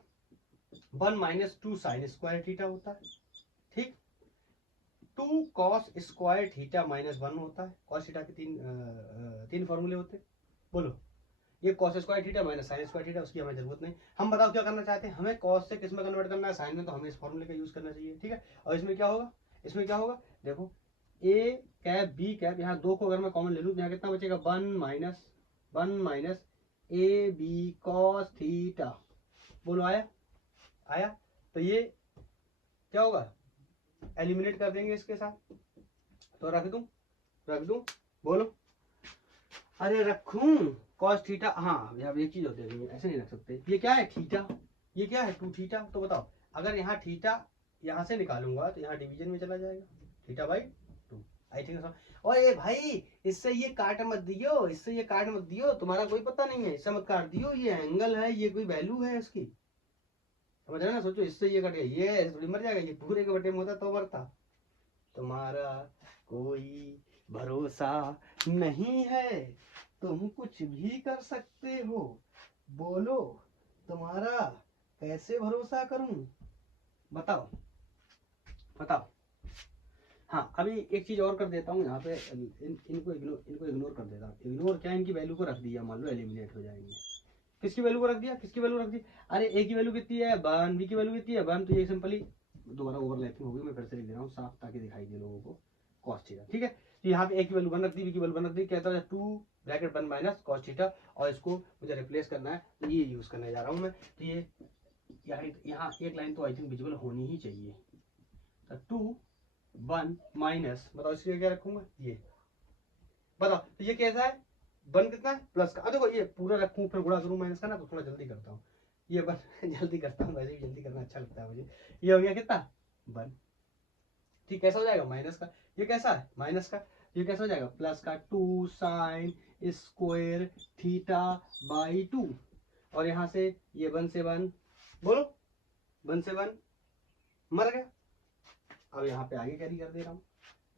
1 minus 2 sine square theta होता है, ठीक, 2 कॉस स्क्वायर थीटा माइनस 1 होता है, कॉस थीटा के तीन फॉर्मूले होते हैं, बोलो ये cos square theta minus sine square theta, उसकी हमें जरूरत नहीं, हम बताओ क्या करना चाहते हैं, हमें कॉस से किस में कन्वर्ट करना है साइन में, तो हमें इस फॉर्मूले का यूज करना चाहिए, ठीक है। और इसमें क्या होगा, इसमें क्या होगा देखो, ए कैप बी कैप, यहाँ 2 को अगर मैं कॉमन ले लूँ यहाँ कितना बचेगा 1 minus A B cos theta, बोलो आया आया, तो ये क्या होगा एलिमिनेट कर देंगे इसके साथ, तो रख दूं बोलो, अरे रखूं कॉस थीटा, हाँ यार एक चीज होती है ऐसे नहीं रख सकते, ये क्या है थीटा, ये क्या है 2 थीटा, तो बताओ अगर यहाँ थीटा यहाँ से निकालूंगा तो यहाँ डिवीजन में चला जाएगा थीटा बाई 2, आई थिंक। और ये भाई इससे ये काट मत दियो, इससे ये काट मत दियो, तुम्हारा कोई पता नहीं है, इससे मत काट दियो, ये एंगल है, ये कोई वैल्यू है इसकी, समझ रहे ना, सोचो इससे ये कट गया, ये ऐसे थोड़ी मर जाएगा, ये पूरे के बटे में होता तो मरता, तुम्हारा कोई भरोसा नहीं है, तुम कुछ भी कर सकते हो, बोलो तुम्हारा कैसे भरोसा करूं, बताओ बताओ। हाँ अभी एक चीज और कर देता हूँ यहाँ पे, इनको इग्नोर कर देता हूँ, इग्नोर क्या, इनकी वैल्यू को रख दिया, मान लो एलिमिनेट हो जाएंगे, किसकी वैल्यू को रख दिया, किसकी वैल्यू रख दी, अरे ए की वैल्यू कितनी है 1, बी की वैल्यू कितनी है 1, तो ये सिंपली दोबारा ओवरलैपिंग होगी, मैं फिर से लिख दे रहा हूँ साफ ताकि दिखाई दे लोगों को, कॉस थीटा, ठीक है। तो यहाँ पे ए की वैल्यू 1 रख दी, बी की वैल्यू 1 रख दी, कहता है 2 ब्रैकेट 1 माइनस कॉस थीटा, और इसको मुझे रिप्लेस करना है तो ये यूज करने जा रहा हूँ मैं, तो ये यहाँ एक लाइन तो आई थिंक विजिबल होनी ही चाहिए, 2 1 माइनस, बताओ इसके क्या रखूंगा, ये बताओ, तो ये कैसा है 1 कितना है प्लस का, देखो ये पूरा रखूं फिर गुणा करूं माइनस का ना, तो थोड़ा जल्दी करता हूँ, ये 1 जल्दी करता हूँ, वैसे भी जल्दी करना अच्छा लगता है मुझे, ये हो गया कितना 1, ठीक, कैसा हो जाएगा माइनस का, ये कैसा है माइनस का, ये कैसा हो जाएगा प्लस का 2 साइन स्क्वायर थीटा बाई 2, और यहाँ से ये 1 से 1, बोलो 1 से 1 मर गया, अब यहाँ पे आगे कैरी कर दे रहा हूँ,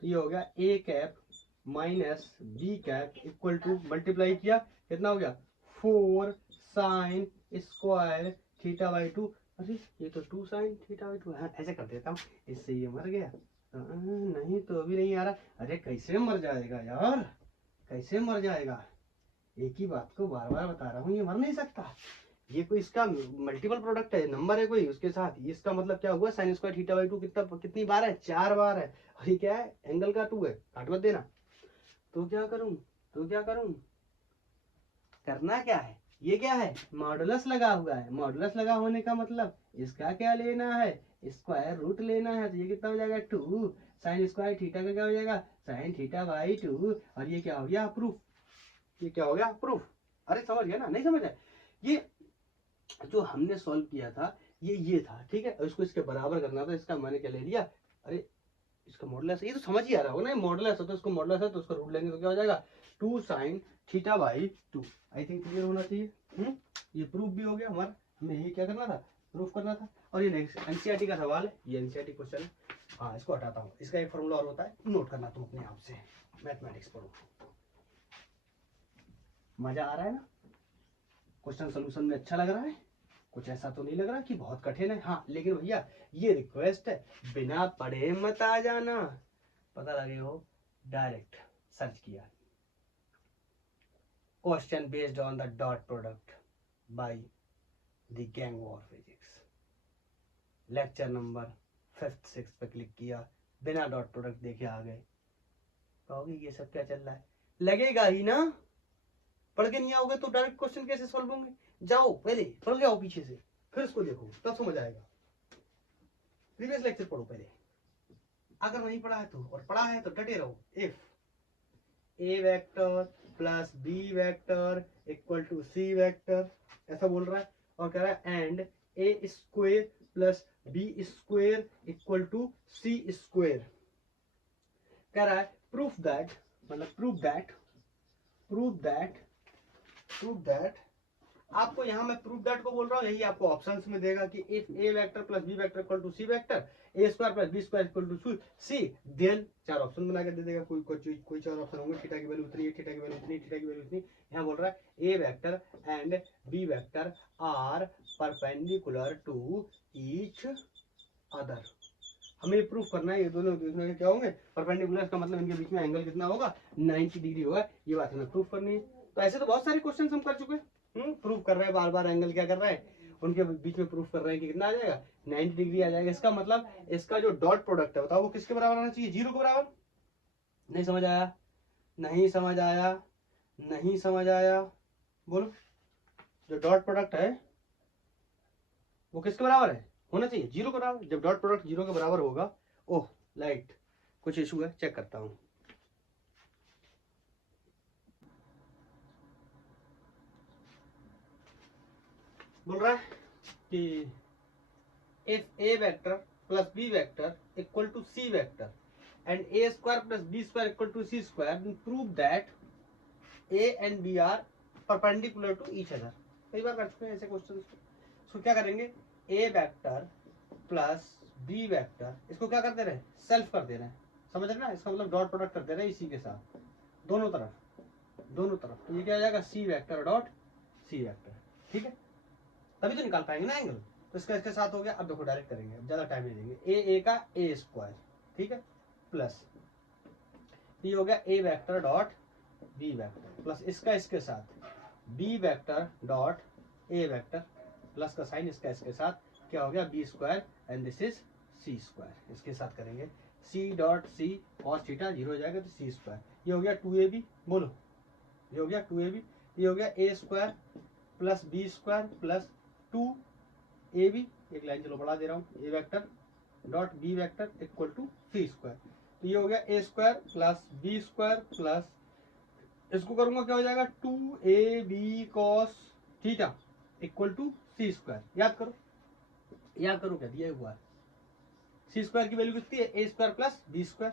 तो ये हो गया A cap minus B cap equal to multiply किया कितना हो गया 4 साइन स्क्वायर थीटा बाई 2, अरे ये तो 2 साइन थीटा बाई 2, हाँ ऐसे कर देता हूँ, इससे ये मर गया, नहीं तो अभी नहीं आ रहा, अरे कैसे मर जाएगा यार, कैसे मर जाएगा? एक ही बात को बार बार बता रहा हूँ, ये मर नहीं सकता। ये कोई इसका मल्टीपल प्रोडक्ट है, नंबर है कोई उसके साथ, इसका मतलब क्या हुआ, साइन स्क्वायर थीटा बाई 2 कितनी बार है? 4 बार है। और ये क्या है? एंगल का 2 है, काट मत देना। तो क्या करूं? करना क्या है? ये क्या है? मॉडुलस लगा हुआ है। मॉडुलस लगा होने का मतलब इसका क्या लेना है? स्क्वायर रूट लेना है। तो ये कितना हो जाएगा? 2 साइन स्क्वायर थीटा का क्या हो जाएगा? Sign theta by 2। और ये क्या हो गया? प्रूफ। ये क्या हो गया? प्रूफ। अरे समझ गया ना? नहीं समझ आया? ये जो हमने सॉल्व किया था ये था, ठीक है। और इसको इसके बराबर करना था, इसका मैंने क्या ले लिया? अरे इसका मॉडुलस, ये तो समझ ही आ रहा होगा ना, मॉडुलस है तो इसको मॉडुलस है तो उसका रूट लेंगे तो क्या हो जाएगा? 2 sine theta by 2। I think clear होना चाहिए। ये प्रूफ भी हो गया हमारा। हमें यही क्या करना था? प्रूफ करना था। और ये नेक्स्ट एनसीईआरटी का सवाल है, ये एनसीईआरटी क्वेश्चन है। हाँ, इसको हटाता हूँ। इसका एक फॉर्मूला और होता है, नोट करना तुम अपने आप से। मैथमेटिक्स पढ़ो, मजा आ रहा है ना? क्वेश्चन सोल्यूशन में अच्छा लग रहा है? कुछ ऐसा तो नहीं लग रहा कि बहुत कठिन है? हाँ, लेकिन भैया ये रिक्वेस्ट है, बिना पढ़े मत आ जाना। पता लगे हो, डायरेक्ट सर्च किया, question based on the dot product by the gang war physics, lecture number 5th 6th पे क्लिक किया, बिना डॉट प्रोडक्ट देखे आ गए। कहोगे ये सब क्या चल रहा है? लगेगा ही ना। पढ़ के नहीं आओगे तो डायरेक्ट क्वेश्चन कैसे सॉल्व होंगे? जाओ पहले पढ़ के आओ पीछे से, फिर इसको देखो, तब समझ आएगा। प्रीवियस लेक्चर पढ़ो पहले, अगर नहीं पढ़ा है तो, और पढ़ा है तो डटे रहो। If A vector plus B vector equal to C vector, ऐसा बोल रहा है। और कह रहा है and A square plus B square equal to C square. कह रहा है प्रूफ दैट, मतलब प्रूफ दैट आपको यहाँ मैं प्रूफ दैट को बोल रहा हूँ, यही आपको ऑप्शंस में देगा कि if A vector plus B vector equal to C vector, A square plus B square equal to C, then 4 option बना के दे देगा। कोई 4 ऑप्शन होंगे, थीटा की वैल्यू उतनी है, थीटा की वैल्यू उतनी, थीटा की वैल्यू उतनी। यहाँ बोल रहा है ए vector and B vector are perpendicular to each other. हमें प्रूफ करना है ये दोनों क्या होंगे? परपेंडिकुलर का मतलब इनके बीच में एंगल कितना होगा? 90 डिग्री होगा। ये बात हमें प्रूफ करनी है। तो ऐसे तो बहुत सारे क्वेश्चन हम कर चुके हैं। प्रूफ कर रहे हैं, बार बार एंगल क्या कर रहे हैं, उनके बीच में प्रूफ कर रहे हैं कि कितना आ जाएगा? 90 डिग्री आ जाएगा। इसका मतलब इसका जो डॉट प्रोडक्ट है, बताओ वो किसके बराबर आना चाहिए? 0 के बराबर। नहीं समझ आया? नहीं समझ आया? नहीं समझ आया? बोलो। जो डॉट प्रोडक्ट है वो किसके बराबर है? होना चाहिए 0 के बराबर। जब डॉट प्रोडक्ट 0 के बराबर होगा, ओह लाइट कुछ इशू है, चेक करता हूं। बोल रहा है कि if A vector plus B vector equal to C vector and A square plus B square equal to C square, prove that A and B are perpendicular to each other. कई बार कर चुके हैं ऐसे क्वेश्चन। इसको क्या करेंगे? ए vector plus B vector, इसको क्या कर दे रहे हैं? सेल्फ कर दे रहे हैं। समझ रहे ना? इसका मतलब डॉट प्रोडक्ट कर दे रहे हैं इसी के साथ, दोनों तरफ। तो ये क्या आ जाएगा? सी वेक्टर डॉट सी वेक्टर। ठीक है, तभी तो निकाल पाएंगे ना एंगल। तो इसका इसके साथ हो गया। अब देखो डायरेक्ट करेंगे, ज्यादा टाइम नहीं देंगे। ए का ए स्क्वायर, ठीक है, प्लस ये हो गया A vector dot B vector, plus इसका इसके साथ बी वेक्टर डॉट ए वेक्टर, प्लस का साइन इसका इसके साथ क्या हो गया? B square and this is C square. इसके साथ करेंगे C dot C cos theta 0 हो जाएगा तो सी स्क्वायर। ये हो गया 2ab, बोलो ये हो गया 2ab। ये हो गया ए square plus B square plus 2ab। एक लाइन चलो बढ़ा दे रहा हूँ, A vector dot B vector equal to C square. तो ये हो गया ए square plus B square plus इसको करूंगा क्या हो जाएगा? 2ab cos theta equal to C square. याद करो क्या दिया हुआ है? सी स्क्वायर की वैल्यू कितनी है? ए स्क्वायर प्लस बी स्क्वायर।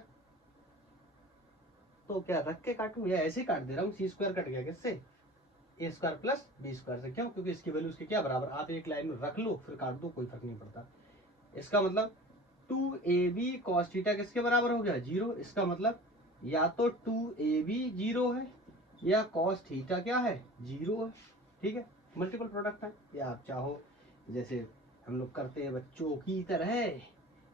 तो क्या रख के काटूं या ऐसे ही काट दे रहा हूँ? सी स्क्वायर कट गया किससे? ए स्क्वायर प्लस बी स्क्वायर से। क्यों? क्योंकि इसकी वैल्यू इसके क्या बराबर। आप एक लाइन में रख लो फिर काट दो, कोई फर्क नहीं पड़ता। इसका मतलब 2ab cos थीटा किसके बराबर हो गया? 0। इसका मतलब या तो 2ab 0 है या cos थीटा क्या है? 0 है। ठीक है, मल्टीपल प्रोडक्ट है। या आप चाहो जैसे हम लोग करते हैं बच्चों की तरह,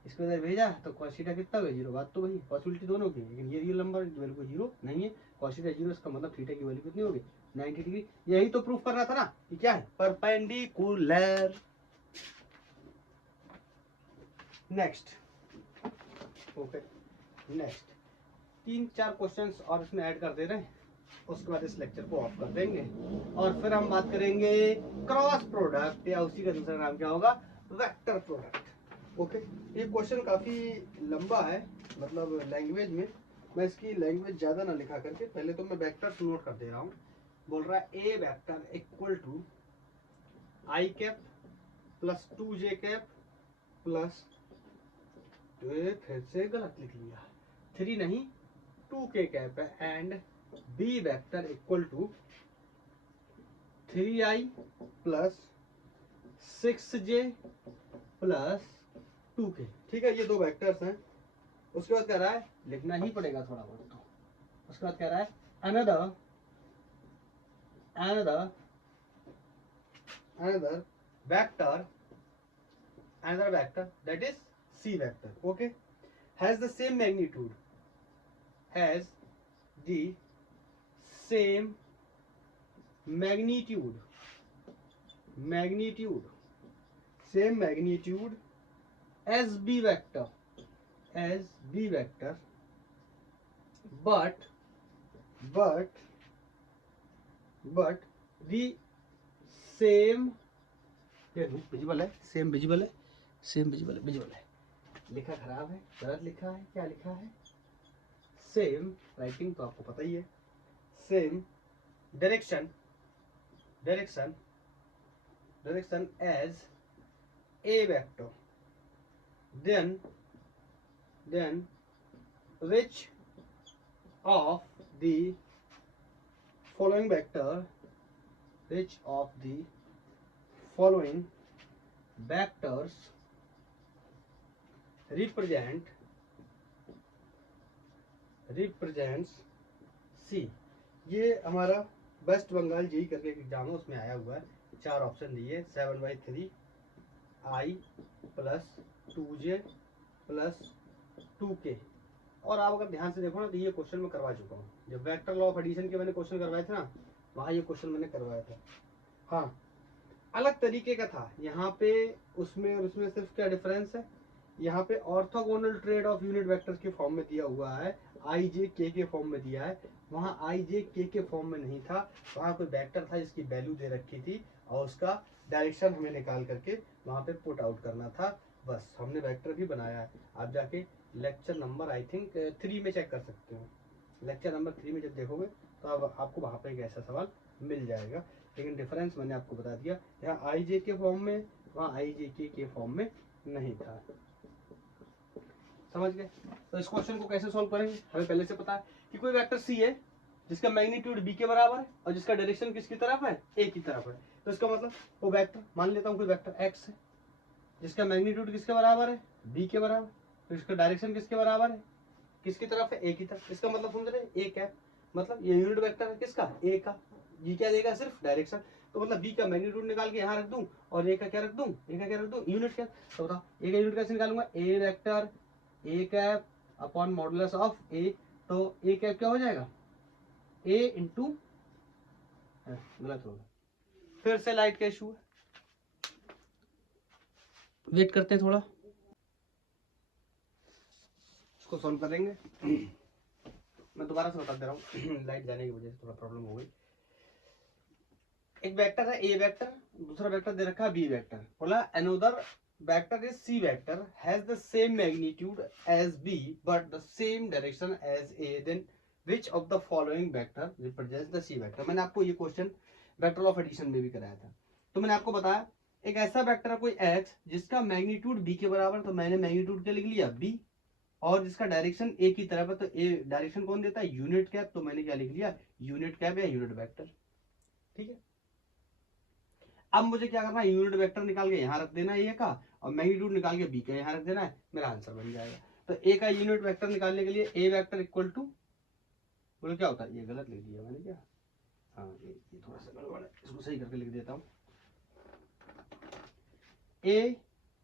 इसको इधर भेजा तो cos थीटा कितना हो गया? 0। बात तो वही, पॉसिबिलिटी दोनों की, लेकिन ये रियल नंबर बिल्कुल 0 नहीं है cos थीटा 0, इसका मतलब थीटा की वैल्यू कितनी होगी 90 डिग्री। यही तो प्रूफ करना था ना कि क्या है perpendicular. Next okay next 3-4 questions और इसमें ऐड कर दे रहे हैं, उसके बाद इस लेक्चर को ऑफ कर देंगे और फिर हम बात करेंगे क्रॉस प्रोडक्ट, या उसी का दूसरा नाम क्या होगा वेक्टर प्रोडक्ट। ओके ये क्वेश्चन काफी लंबा है, मतलब लैंग्वेज में मैं इसकी लैंग्वेज ज्यादा ना लिखा करके पहले तो मैं वेक्टर्स नोट कर दे रहा हूँ। बोल रहा है ए vector equal to I cap plus 2j cap plus, फिर से गलत लिख लिया, 3 नहीं 2k कैप है, and B vector equal to 3i plus 6j plus 2k। ठीक है ये दो वेक्टर्स हैं। उसके बाद कह रहा है लिखना ही पड़ेगा थोड़ा बहुत, तो उसके बाद कह रहा है another vector that is c vector, okay, has the same magnitude, has the same magnitude same magnitude as b vector but the same visible है, सेम विजिबल है, लिखा खराब है, गलत लिखा है, क्या लिखा है सेम, राइटिंग तो आपको पता ही है, same direction as a vector, then which of the following vectors represents C। ये हमारा वेस्ट बंगाल जेई करके एग्जाम है, उसमें आया हुआ है, 4 ऑप्शन दिए 7/3 i plus 2j plus 2k। और आप अगर ध्यान से देखो ना तो ये क्वेश्चन मैं करवा चुका हूँ, जब वेक्टर लॉ ऑफ एडिशन के मैंने क्वेश्चन करवाए थे ना, वहाँ ये क्वेश्चन मैंने करवाया था। हाँ अलग तरीके का था यहाँ पे, उसमें और उसमें सिर्फ क्या डिफरेंस है, यहाँ पे orthogonal trade off unit vector के फॉर्म में दिया हुआ है, आई जे के फॉर्म में दिया है, वहाँ आई जे के फॉर्म में नहीं था, वहाँ कोई वेक्टर था जिसकी वैल्यू दे रखी थी और उसका डायरेक्शन हमें निकाल करके वहाँ पे पुट आउट करना था, बस हमने वेक्टर भी बनाया है। आप जाके लेक्चर नंबर आई थिंक 3 में चेक कर सकते हो, लेक्चर नंबर 3 में जब देखोगे तो आपको वहाँ पे एक ऐसा सवाल मिल जाएगा, लेकिन डिफरेंस मैंने आपको बता दिया, यहाँ आई जे के फॉर्म में, वहाँ आई जे के फॉर्म में नहीं था। समझ गए? तो इस क्वेश्चन को कैसे सॉल्व करेंगे, हमें पहले से पता है कि कोई वेक्टर सी है जिसका मैग्नीट्यूड बी के बराबर है और जिसका डायरेक्शन किसकी तरफ है ए की तरफ है, तो इसका मतलब वो वेक्टर, मान लेता हूँ कोई वेक्टर एक्स है जिसका मैग्नीट्यूड किसके बराबर है बी के बराबर, तो इसका डायरेक्शन किसके बराबर है किसकी तरफ है ए की तरफ, इसका मतलब समझ रहे ए कैप, मतलब ये यूनिट वेक्टर है किसका ए का, ये क्या देगा सिर्फ डायरेक्शन, तो मतलब बी का मैग्नीट्यूड निकाल के यहाँ रख दूं और ए का क्या रख दूं यूनिट कैप। तो बताओ ए का यूनिट कैसे निकालूंगा, A vector A cap upon modulus of A, तो ए कैप क्या हो जाएगा ए इंटू, गलत होगा, फिर से लाइट का इशू है, वेट करते हैं थोड़ा, इसको सॉल्व करेंगे। मैं दोबारा से बता दे रहा हूँ लाइट जाने की वजह से थोड़ा प्रॉब्लम हो गई। एक वेक्टर है ए वेक्टर, दूसरा वेक्टर दे रखा है बी वेक्टर, बोला another vector is c vector has the same magnitude as b but the same direction as a, then which of the following vector represents the c vector। मैंने आपको ये question vector of addition में भी कराया था, तो मैंने आपको बताया एक ऐसा वेक्टर है कोई x जिसका मैग्नीट्यूड b के बराबर, तो मैंने मैग्नीट्यूड क्या लिख लिया b, और जिसका डायरेक्शन a की तरफ है, तो a डायरेक्शन कौन देता है यूनिट कैप, तो मैंने क्या लिख लिया यूनिट कैप या यूनिट वेक्टर। ठीक है, अब मुझे क्या करना है यूनिट वेक्टर निकाल के यहाँ रख देना है ए का, और मैग्नीट्यूड निकाल के बी का यहाँ रख देना है, मेरा आंसर बन जाएगा। तो ए का यूनिट वेक्टर निकालने के लिए ए वेक्टर इक्वल टू, बोलो क्या होता है, ये गलत लिख दिया मैंने क्या, हाँ ये थोड़ा सा गड़बड़ है, इसको सही करके लिख देता हूँ। ए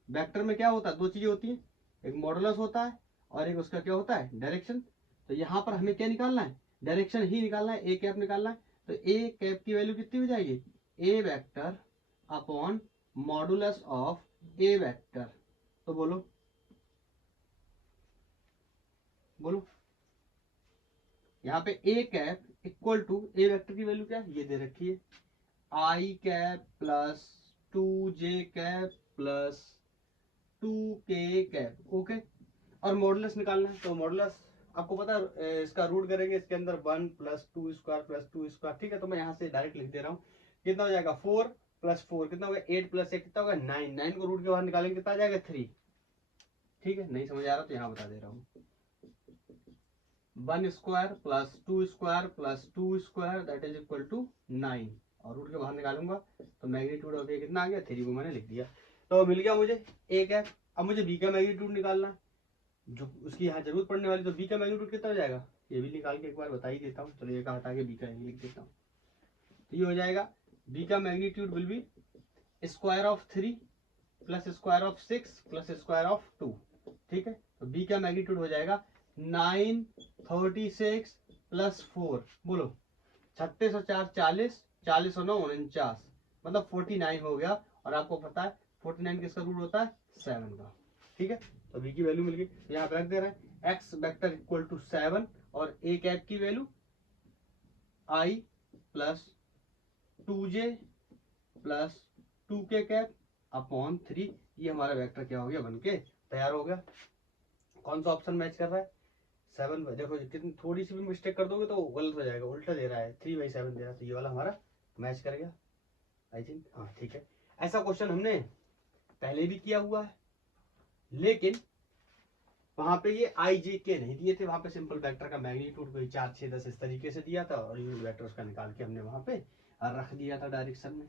वेक्टर में क्या होता है, दो चीजें होती है, एक मॉडुलस होता है और एक उसका क्या होता है डायरेक्शन। तो यहाँ पर हमें क्या निकालना है डायरेक्शन ही निकालना है, ए कैप निकालना है, तो ए कैप की वैल्यू कितनी हो जाएगी, ए vector upon modulus of A vector. तो बोलो बोलो, यहाँ पे a cap equal to a vector की वैल्यू क्या है, ये दे रखी है, आई cap plus 2j cap plus 2k cap. Okay, और मॉडुलस निकालना है, तो मॉडुलस आपको पता है इसका रूट करेंगे इसके अंदर 1 प्लस 2 स्क्वायर प्लस 2 स्क्वायर। ठीक है, तो मैं यहाँ से डायरेक्ट लिख दे रहा हूँ, कितना हो जाएगा 4 प्लस 4 कितना होगा 8 प्लस 1 कितना होगा 9, 9 को रूट के बाहर निकालेंगे कितना आ जाएगा 3। ठीक है, नहीं समझ आ रहा तो यहाँ बता दे रहा हूँ, 1 square plus 2 square plus 2 square that is equal to 9, और रूट के बाहर निकालूंगा तो मैग्नीट्यूड ऑफ ए कितना आ गया 3 को मैंने लिख दिया। तो मिल गया मुझे ए कैप। अब मुझे बी का मैग्नीट्यूड निकालना है, जो उसकी यहाँ जरूरत पड़ने वाली, तो बी का मैग्नीट्यूड कितना हो जाएगा ये भी निकाल के एक बार बता ही देता हूँ। चलो ये का हटा के बी का लिख देता हूँ, तो ये हो जाएगा बी का magnitude will be square of 3 plus square of 6 plus square of 2। ठीक है, तो बी का मैग्नीट्यूड हो जाएगा 9 36 प्लस 4, बोलो 36 और 4 40, 40 और 9 49, मतलब 49 हो गया। और आपको पता है 49 किसका रूट होता है 7 का। ठीक है, तो बी की वैल्यू मिल गई, यहाँ पे रख दे रहे हैं एक्स वेक्टर इक्वल टू 7 और ए कैप की value i plus 2j plus 2k cap upon 3। ये हमारा वेक्टर क्या हो गया बनके तैयार हो गया। कौन सा ऑप्शन मैच कर रहा है 7 देखो कितनी थोड़ी सी भी मिस्टेक कर दोगे तो गलत हो जाएगा, उल्टा दे रहा है 3/7 दे रहा है, तो ये वाला हमारा मैच कर गया आई थिंक। हाँ ठीक है, ऐसा क्वेश्चन हमने पहले भी किया हुआ है, लेकिन वहां पे ये आई जे के नहीं दिए थे, वहां पे सिंपल वेक्टर का मैग्नीट्यूड कोई 4 6 10 इस तरीके से दिया था और यूनिट वेक्टर उसका निकाल के हमने वहां पे रख दिया था डायरेक्शन में।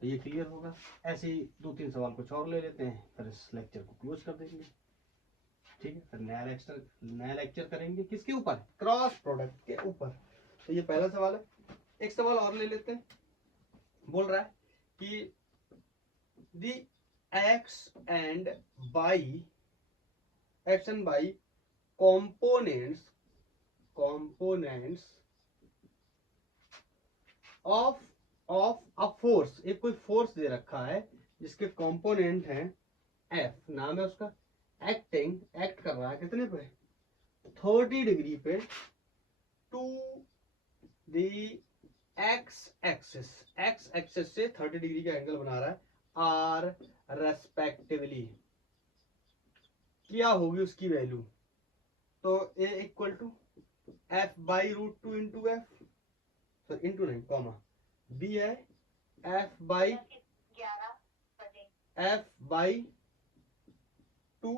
तो ये क्लियर होगा। ऐसे ही 2-3 सवाल कुछ और ले लेते हैं, फिर इस लेक्चर को क्लोज कर देंगे। ठीक है, फिर नया लेक्चर करेंगे किसके ऊपर, क्रॉस प्रोडक्ट के ऊपर। तो ये पहला सवाल है। एक सवाल और ले लेते हैं, बोल रहा है कि the x and y components of a force, एक कोई फोर्स दे रखा है जिसके कंपोनेंट हैं F, नाम है उसका, एक्ट कर रहा है कितने पे 30 डिग्री पे टू दी एक्स एक्सिस से 30 डिग्री का एंगल बना रहा है आर रेस्पेक्टिवली। क्या होगी उसकी वैल्यू, तो ए equal to f by root 2 into f, sorry into नहीं कॉमा, बी है f by 2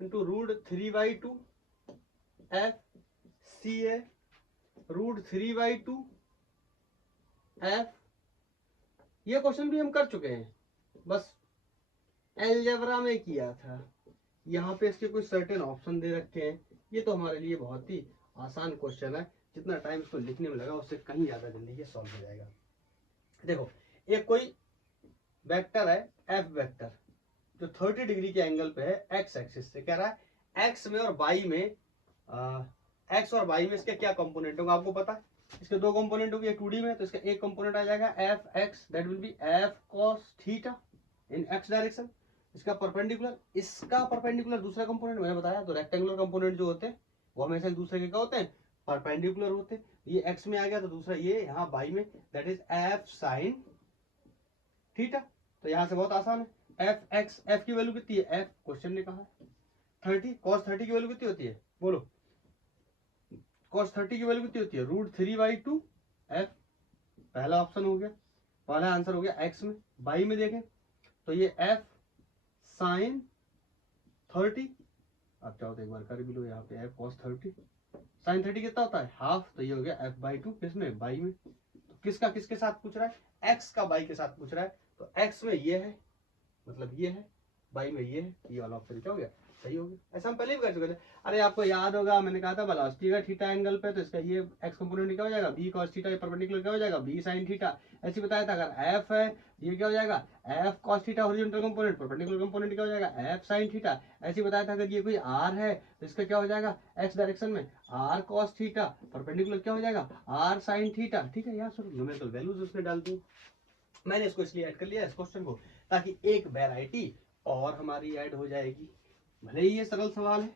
into root 3/2 f, c है रूट 3/2 एफ। ये क्वेश्चन भी हम कर चुके हैं, बस अलजेब्रा में किया था। यहाँ पे इसके कुछ सर्टेन ऑप्शन दे रखे हैं। ये तो हमारे लिए बहुत ही आसान क्वेश्चन है, जितना टाइम इसको लिखने में लगा उससे कहीं ज्यादा जल्दी ये सॉल्व हो जाएगा। देखो एक कोई वेक्टर है एफ वेक्टर जो 30 डिग्री के एंगल पे है एक्स एक्सिस से, कह रहा है एक्स में और वाई में इसके क्या कंपोनेंट होगा। आपको पता है इसके दो कंपोनेंट होंगे 2D में, तो इसका एक कंपोनेंट आ जाएगा F x, that will be F cos theta in x direction. इसका परपेंडिकुलर दूसरा कंपोनेंट मैंने बताया, तो रेक्टेंगुलर कंपोनेंट जो होते हैं वो हमेशा एक दूसरे के क्या होते हैं परपेंडिकुलर होते हैं। ये एक्स में आ गया तो दूसरा ये यहाँ वाई में, that is F sine theta. तो यहाँ से बहुत आसान है, एफ एक्स, एफ की वैल्यू कितनी है, एफ क्वेश्चन ने कहा 30, कॉस 30 की वैल्यू कितनी होती है बोलो, कॉस 30 की वैल्यू कितनी होती है रूट 3/2 एफ। पहला ऑप्शन हो गया, पहला आंसर हो गया एक्स में। वाई में देखें तो ये एफ साइन 30, आप चाहो तो एक बार कर भी लो, यहाँ पे एफ कॉस 30, साइन 30 कितना होता है हाफ, तो ये हो गया f/2 किसमें वाई में। तो किसका किसके साथ पूछ रहा है, एक्स का वाई के साथ पूछ रहा है, तो एक्स में ये है मतलब ये है, वाई में ये है, ये वाला ऑप्शन क्या हो गया सही हो गया। ऐसा हम पहले भी कर चुके थे। अरे आपको याद होगा मैंने कहा था वेलोसिटी का थीटा एंगल पे, तो इसका ये एक्स कंपोनेंट क्या हो जाएगा, बी cos थीटा, ये परपेंडिकुलर क्या हो जाएगा, बी sin थीटा। ऐसे बताया था। अगर एफ है ये क्या हो जाएगा, F cos theta horizontal component, perpendicular component क्या हो जाएगा, एफ sin थीटा। ऐसे बताया था अगर ये कोई आर है तो इसका क्या हो जाएगा, एक्स डायरेक्शन में आर cos थीटा, परपेंडिकुलर क्या हो जाएगा, आर sin थीटा। ठीक है यार, सर न्यूमेरिकल वैल्यूज उसमें डाल दी। मैंने इसको इसलिए ऐड कर लिया इस क्वेश्चन को, ताकि एक वैरायटी और हमारी ऐड हो जाएगी। भले ही ये सरल सवाल है,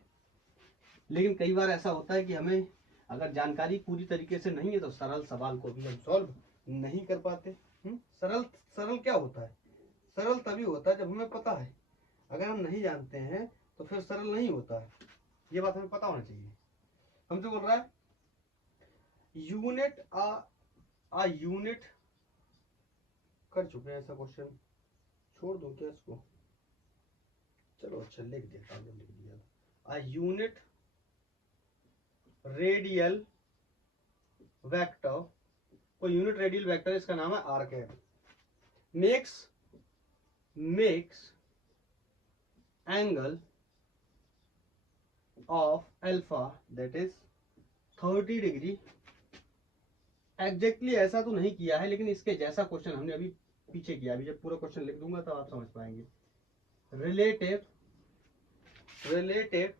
लेकिन कई बार ऐसा होता है कि हमें अगर जानकारी पूरी तरीके से नहीं है तो सरल सवाल को भी हम सॉल्व नहीं कर पाते। सरल सरल क्या होता है, सरल तभी होता है जब हमें पता है। अगर हम नहीं जानते हैं तो फिर सरल नहीं होता है। ये बात हमें पता होना चाहिए। हमसे बोल रहा है यूनिट आ यूनिट, कर चुके हैं ऐसा क्वेश्चन, छोड़ दो क्या इसको, चलो अच्छा लिख देता हूँ, लिख दिया। a unit रेडियल वेक्टर, कोई यूनिट रेडियल वेक्टर, इसका नाम है R cap, makes angle of alpha that is 30 degree. Exactly ऐसा तो नहीं किया है, लेकिन इसके जैसा क्वेश्चन हमने अभी पीछे किया। अभी जब पूरा क्वेश्चन लिख दूंगा तो आप समझ पाएंगे। relative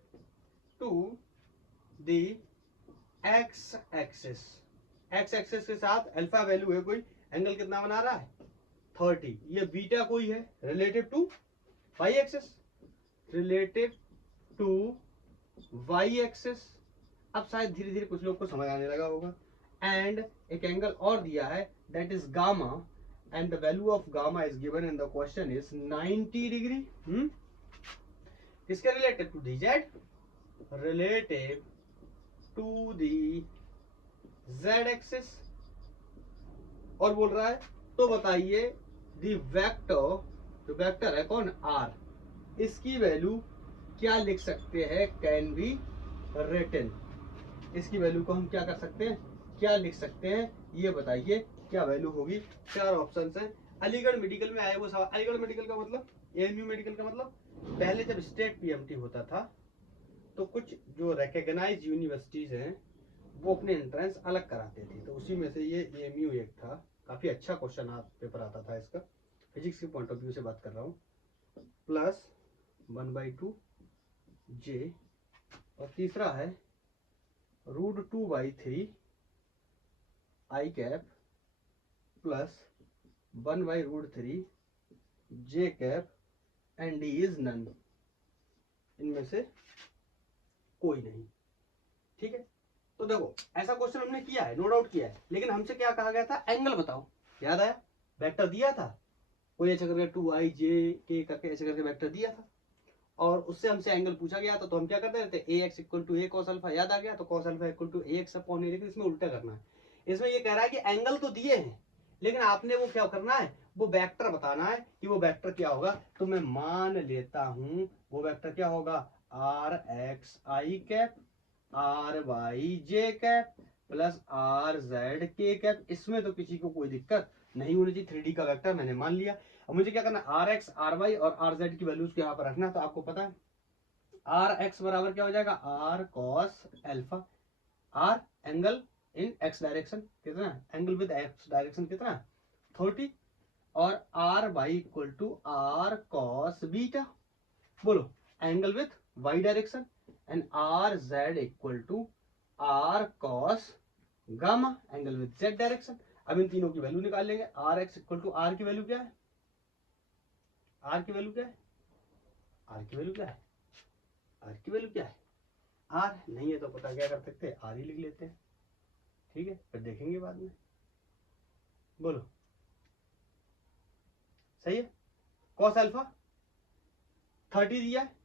to the x axis, x axis के साथ अल्फा वैल्यू है कोई, एंगल कितना बना रहा है 30। ये बीटा कोई है relative to y axis, relative to y axis. अब शायद धीरे धीरे कुछ लोग को समझ आने लगा होगा। एंड एक एंगल और दिया है that is gamma, and the value of gamma is given in the question is 90 degree. किसके related, to the z, relative to the z axis. और बोल रहा है तो बताइए दी वेक्टर, जो वेक्टर है कौन, आर, इसकी वैल्यू क्या लिख सकते हैं, कैन बी रिटन। इसकी वैल्यू को हम क्या कर सकते हैं, क्या लिख सकते हैं, ये बताइए क्या वैल्यू होगी। 4 ऑप्शंस हैं। अलीगढ़ मेडिकल में आए वो सवाल। अलीगढ़ मेडिकल का मतलब, एएमयू मेडिकल का मतलब, पहले जब स्टेट पीएमटी होता था तो कुछ जो रिकॉग्नाइज्ड यूनिवर्सिटीज हैं वो अपने एंट्रेंस अलग कराते थे, तो उसी में से ये एएमयू एक था। काफी अच्छा क्वेश्चन पेपर आता था इसका, फिजिक्स के पॉइंट ऑफ व्यू से बात कर रहा हूँ। प्लस 1/2 जे, और तीसरा है √2/3 i cap plus 1/√3 j cap and d is none. इनमें से कोई नहीं। ठीक है, तो देखो ऐसा क्वेश्चन हमने किया है, नो डाउट किया है, लेकिन हमसे क्या कहा गया था, एंगल बताओ। याद आया, वेक्टर दिया था कोई ऐसा करके 2i करके ऐसे करके वेक्टर दिया था, और उससे हमसे एंगल पूछा गया था, तो हम क्या करते रहते, ax equal to a cos alpha. याद आ गया, तो cos alpha equal to ax upon a। लेकिन इसमें उल्टा करना है। इसमें ये कह रहा है कि एंगल तो दिए हैं, लेकिन आपने वो क्या करना है, वो वेक्टर बताना है कि वो वेक्टर क्या होगा। तो मैं मान लेता हूं वो वेक्टर क्या होगा, R X I cap, R Y J cap, plus R Z K cap. इसमें तो किसी को कोई दिक्कत नहीं होनी चाहिए। 3D का वेक्टर मैंने मान लिया। अब मुझे क्या करना है, आर एक्स आर वाई और आर जेड की वैल्यूज को यहाँ पर रखना। तो आपको पता है आर एक्स बराबर क्या हो जाएगा, r cos alpha. R angle in x direction कितना, एंगल विद एक्स डायरेक्शन कितना 30, और r y equal to r cos beta. बोलो angle with y direction, and r z equal to r cos gamma, angle with z direction. अब इन तीनों की value निकाल लेंगे। R x equal to, r की वैल्यू क्या है, आर की वैल्यू क्या है, आर की वैल्यू क्या है, आर की वैल्यू क्या है, आर नहीं है तो पता क्या कर सकते हैं, आर ही लिख लेते हैं। ठीक है, फिर देखेंगे बाद में। बोलो सही है। कॉस अल्फा 30 दिया है,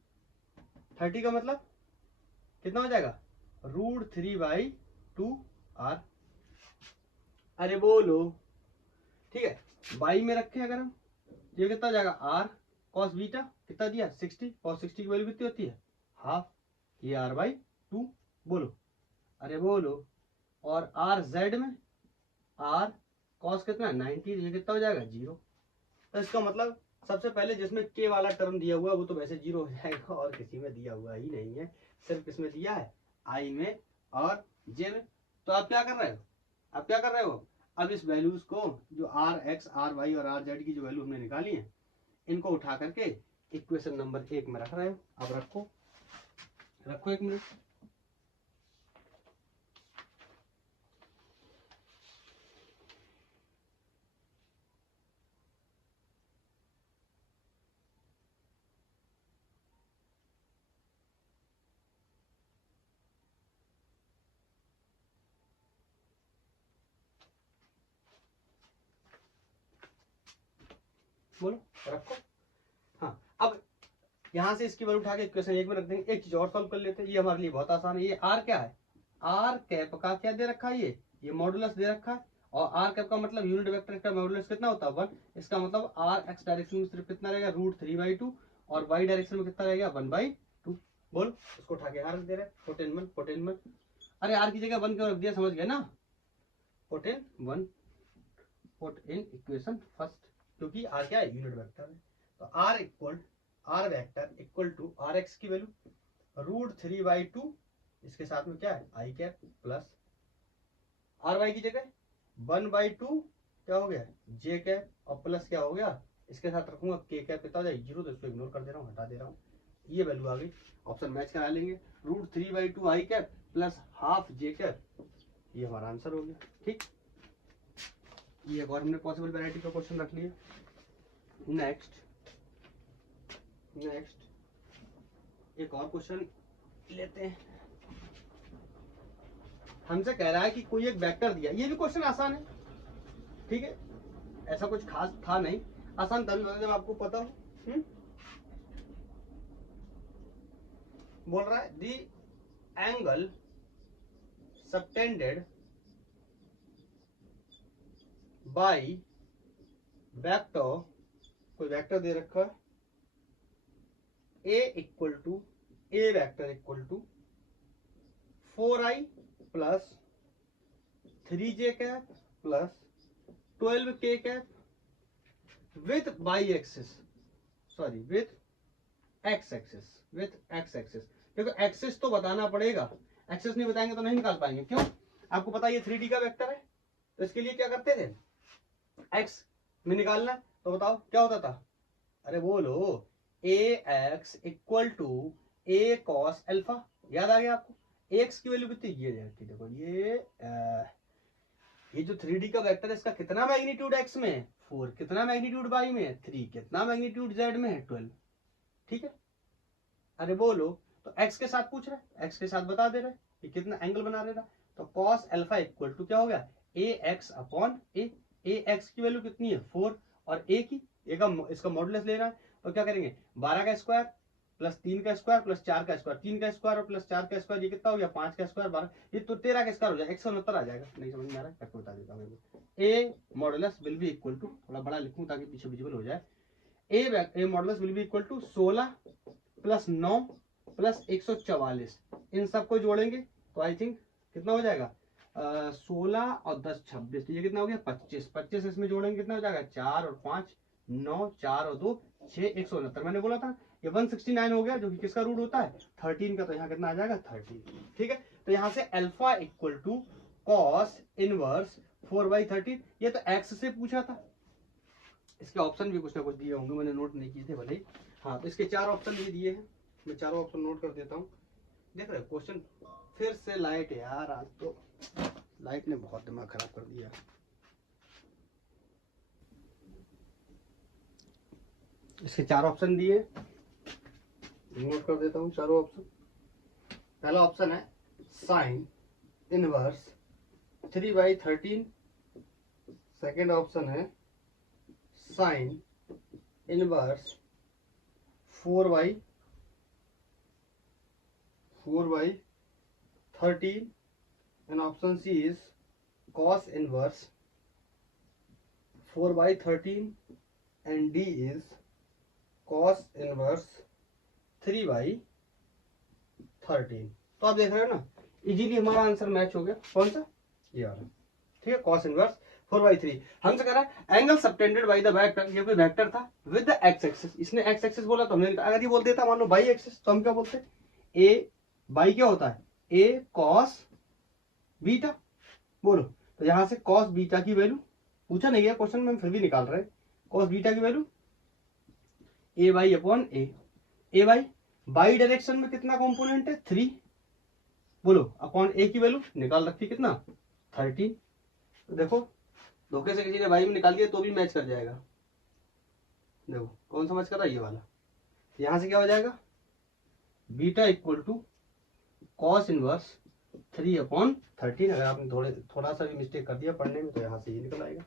30 का मतलब कितना हो जाएगा, √3/2 आर। अरे बोलो, ठीक है, बाई में रखे अगर हम, ये कितना हो जाएगा, आर कॉस बीटा कितना दिया 60, कॉस 60 की वैल्यू कितनी होती है, हाफ, ये r/2। बोलो, अरे बोलो, और आर जेड में आर कॉस कितना 90, ये कितना हो जाएगा 0। तो इसका मतलब सबसे पहले जिसमें के वाला टर्म दिया हुआ है वो तो वैसे 0 हो जाएगा और किसी में दिया हुआ ही नहीं है, सिर्फ किसमें दिया है, आई में और जे में। तो आप क्या कर रहे हो, आप क्या कर रहे हो, अब इस वैल्यूज को जो आर एक्स आर वाई और आर जेड की जो वैल्यू हमने निकाली है इनको उठा करके इक्वेशन नंबर 1 में रख रहे हो। अब रखो रखो 1 मिनट। बोलो रखो। हाँ, अब यहां से इसकी वैल्यू उठा के इक्वेशन 1 में रख देंगे। एक चीज और सॉल्व कर लेते हैं, ये हमारे लिए बहुत आसान है। ये आर क्या है, आर कैप का क्या दे रखा है, ये मॉडुलस दे रखा है। और आर कैप का मतलब यूनिट वेक्टर का मॉडुलस कितना होता है 1। इसका मतलब आर एक्स डायरेक्शन में सिर्फ कितना रहेगा √3/2 और वाई डायरेक्शन में कितना रहेगा 1/2। बोल इसको उठा के आर दे रहे हैं 14 अरे आर की जगह 1 क्यों रख दिया, समझ गए ना, 14 पुट इन इक्वेशन फर्स्ट, क्योंकि आर क्या है यूनिट वेक्टर है। तो R vector equal to R X की वैल्यू √3/2, इसके साथ में क्या है आई कैप प्लस आर वाई की जगह 1/2 क्या हो गया जे कैप और प्लस क्या हो गया, इसके साथ रखूंगा के कैप, कितना हो जाए 0, तो इसको इग्नोर कर दे रहा हूँ, हटा दे रहा हूँ। ये वैल्यू आ गई, ऑप्शन मैच करा लेंगे, √3/2 आई कैप प्लस हाफ जे कैप, ये हमारा आंसर हो गया। ठीक, ये एक और हमने पॉसिबल वैरायटी का क्वेश्चन रख लिया। नेक्स्ट एक और क्वेश्चन लेते हैं। हमसे कह रहा है कि कोई एक वेक्टर दिया, ये भी क्वेश्चन आसान है, ठीक है, ऐसा कुछ खास था नहीं, आसान तभी होता जब आपको पता हो। बोल रहा है the angle subtended by vector, कोई वेक्टर दे रखा है ए vector equal to 4i plus 3j cap plus 12k cap with y axis, sorry with x axis, देखो एक्सिस तो बताना पड़ेगा, एक्सिस नहीं बताएंगे तो नहीं निकाल पाएंगे। क्यों, आपको पता है ये 3D का वेक्टर है, तो इसके लिए क्या करते थे, एक्स में निकालना है, तो बताओ क्या होता था, अरे बोलो a x equal to A cos alpha, याद आ गया आपको, एक्स की वैल्यू कितनी, ये देखो ये जो 3D का वेक्टर है इसका कितना मैग्नीट्यूड एक्स में है 4, कितना मैग्नीट्यूड वाई में है 3, कितना मैग्नीट्यूड जेड में है 12। ठीक है, अरे बोलो, तो एक्स के साथ पूछ रहा है, एक्स के साथ बता दे रहा है कि कितना एंगल बना दे रहा, तो कॉस अल्फा इक्वल टू क्या हो गया ए एक्स अपॉन ए एक्स की वैल्यू कितनी है 4 और ए की, इसका मॉडुलस ले रहा है, तो क्या करेंगे 12 का स्क्वायर प्लस 3 का स्क्वायर प्लस 4 का स्क्वायर, 3 का स्क्वायर और प्लस 4 का स्क्वायर, ये कितना हो गया 5 का स्क्वायर 12, ये तो 13 का स्क्वायर हो जाएगा 169 आ जाएगा। नहीं समझ में आ रहा है, बता देता हूँ, a modulus will be equal to, थोड़ा बड़ा लिखूं ताकि पीछे विजिबल हो जाए, a modulus will be equal to 16 plus 9 plus 144, इन सबको जोड़ेंगे तो आई थिंक कितना हो जाएगा 16 और 10 26, तो ये कितना हो गया 25 इसमें जोड़ेंगे कितना हो जाएगा 4 और 5 9, 4 और 2 6, 169, मैंने बोला था ये 169 हो गया, जो कि किसका रूट होता है 13 का, तो यहाँ कितना आ जाएगा 13। ठीक है, तो यहाँ से alpha equal to cos inverse 4/13, ये तो एक्स से पूछा था, इसके ऑप्शन भी कुछ ना कुछ दिए होंगे, मैंने नोट नहीं किए थे भले ही। हाँ, तो इसके 4 ऑप्शन भी दिए हैं, मैं चारों ऑप्शन नोट कर देता हूँ। देख रहे क्वेश्चन फिर से लाइट है यार, आज तो लाइट ने बहुत दिमाग खराब कर दिया। इसके 4 ऑप्शन दिए, नोट कर देता हूँ चारों ऑप्शन। पहला ऑप्शन है साइन इनवर्स 3/13, सेकेंड ऑप्शन है sine inverse 4/13 and option C is cos inverse 4/13 and D is cos inverse 3/13। तो आप देख रहे हो ना, इजीली हमारा आंसर मैच हो गया, कौन सा ये वाला, ठीक है, cos इनवर्स 4/3। हमसे कह रहा है angle subtended by the vector, ये कोई वेक्टर था विद द एक्स एक्सिस, इसने एक्स एक्सिस बोला तो हमने, अगर ये बोल देता मान लो बाई एक्सिस तो हम क्या बोलते, ए बाई क्या होता है, ए कॉस बीटा। बोलो, तो यहां से कॉस बीटा की वैल्यू पूछा नहीं गया क्वेश्चन में, हम फिर भी निकाल रहे हैं। कॉस बीटा की value A by upon A by direction में कितना कंपोनेंट है 3, बोलो अपॉन ए की वैल्यू निकाल रखी कितना 13। तो देखो धोखे से किसी ने बाई में निकाल दिया तो भी मैच कर जाएगा। देखो कौन सा मैच कर रहा है, ये वाला। यहां से क्या हो जाएगा, beta equal to cos inverse 3/13। अगर आपने थोड़ा सा भी मिस्टेक कर दिया पढ़ने में तो यहाँ से ये निकल आएगा।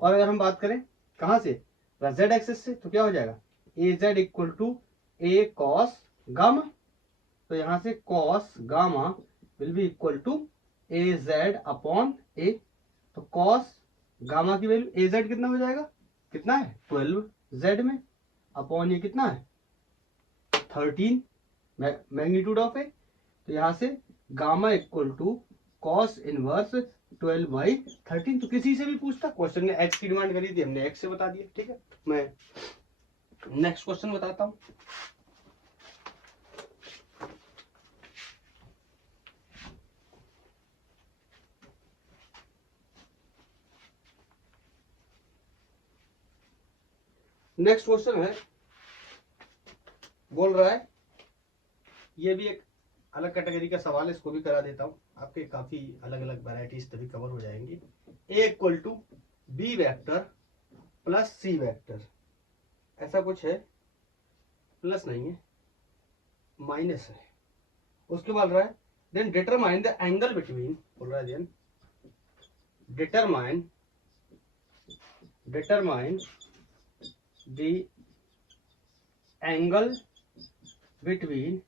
और अगर हम बात करें कहाँ से, जेड एक्सिस से, तो क्या हो जाएगा, a Z equal to A cos gamma. तो यहाँ से cos gamma will be equal to A Z upon a. तो कॉस गामा की वैल्यू ए जेड कितना हो जाएगा, कितना है 12 जेड में, अपॉन ये कितना है 13 मैग्नीट्यूड ऑफ ए। तो यहाँ से gamma equal to cos inverse 12/13। तो किसी से भी पूछता, क्वेश्चन ने एक्स की डिमांड करी थी, हमने एक्स से बता दिया। ठीक है, मैं नेक्स्ट क्वेश्चन बताता हूं। नेक्स्ट क्वेश्चन है, बोल रहा है, ये भी एक अलग कैटेगरी का सवाल है, इसको भी करा देता हूं, आपके काफी अलग अलग वैरायटीज तभी कवर हो जाएंगी। A equal to B vector plus c vector, ऐसा कुछ है, प्लस नहीं है माइनस है। उसके बाद रहा है then determine the angle between, बोल रहा है then determine the angle between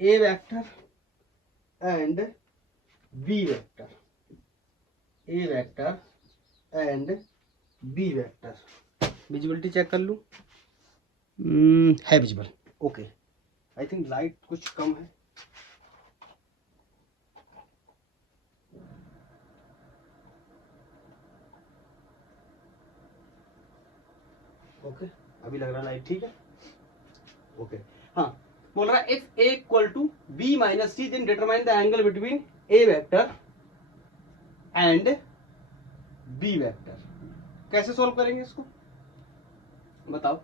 A vector and B vector, A vector and B vector. Visibility check कर लूं, है visible, okay. I think light कुछ कम है, ओके अभी लग रहा है लाइट ठीक है, ओके। हाँ, बोल रहा है if A equal to B minus C then determine the angle between A vector and B vector. कैसे सॉल्व करेंगे इसको बताओ।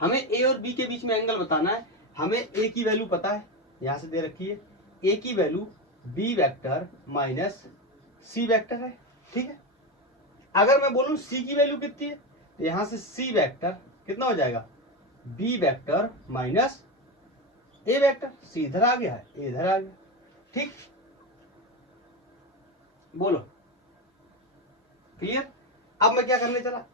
हमें ए और बी के बीच में एंगल बताना है, हमें ए की वैल्यू पता है, यहां से दे रखी है, ए की value B vector minus C vector है। ठीक है, अगर मैं बोलूं सी की वैल्यू कितनी है, तो यहां से सी वेक्टर कितना हो जाएगा, बी वेक्टर माइनस ए वेक्टर। सी इधर आ गया है, ए इधर आ गया। ठीक, बोलो क्लियर। अब मैं क्या करने चला,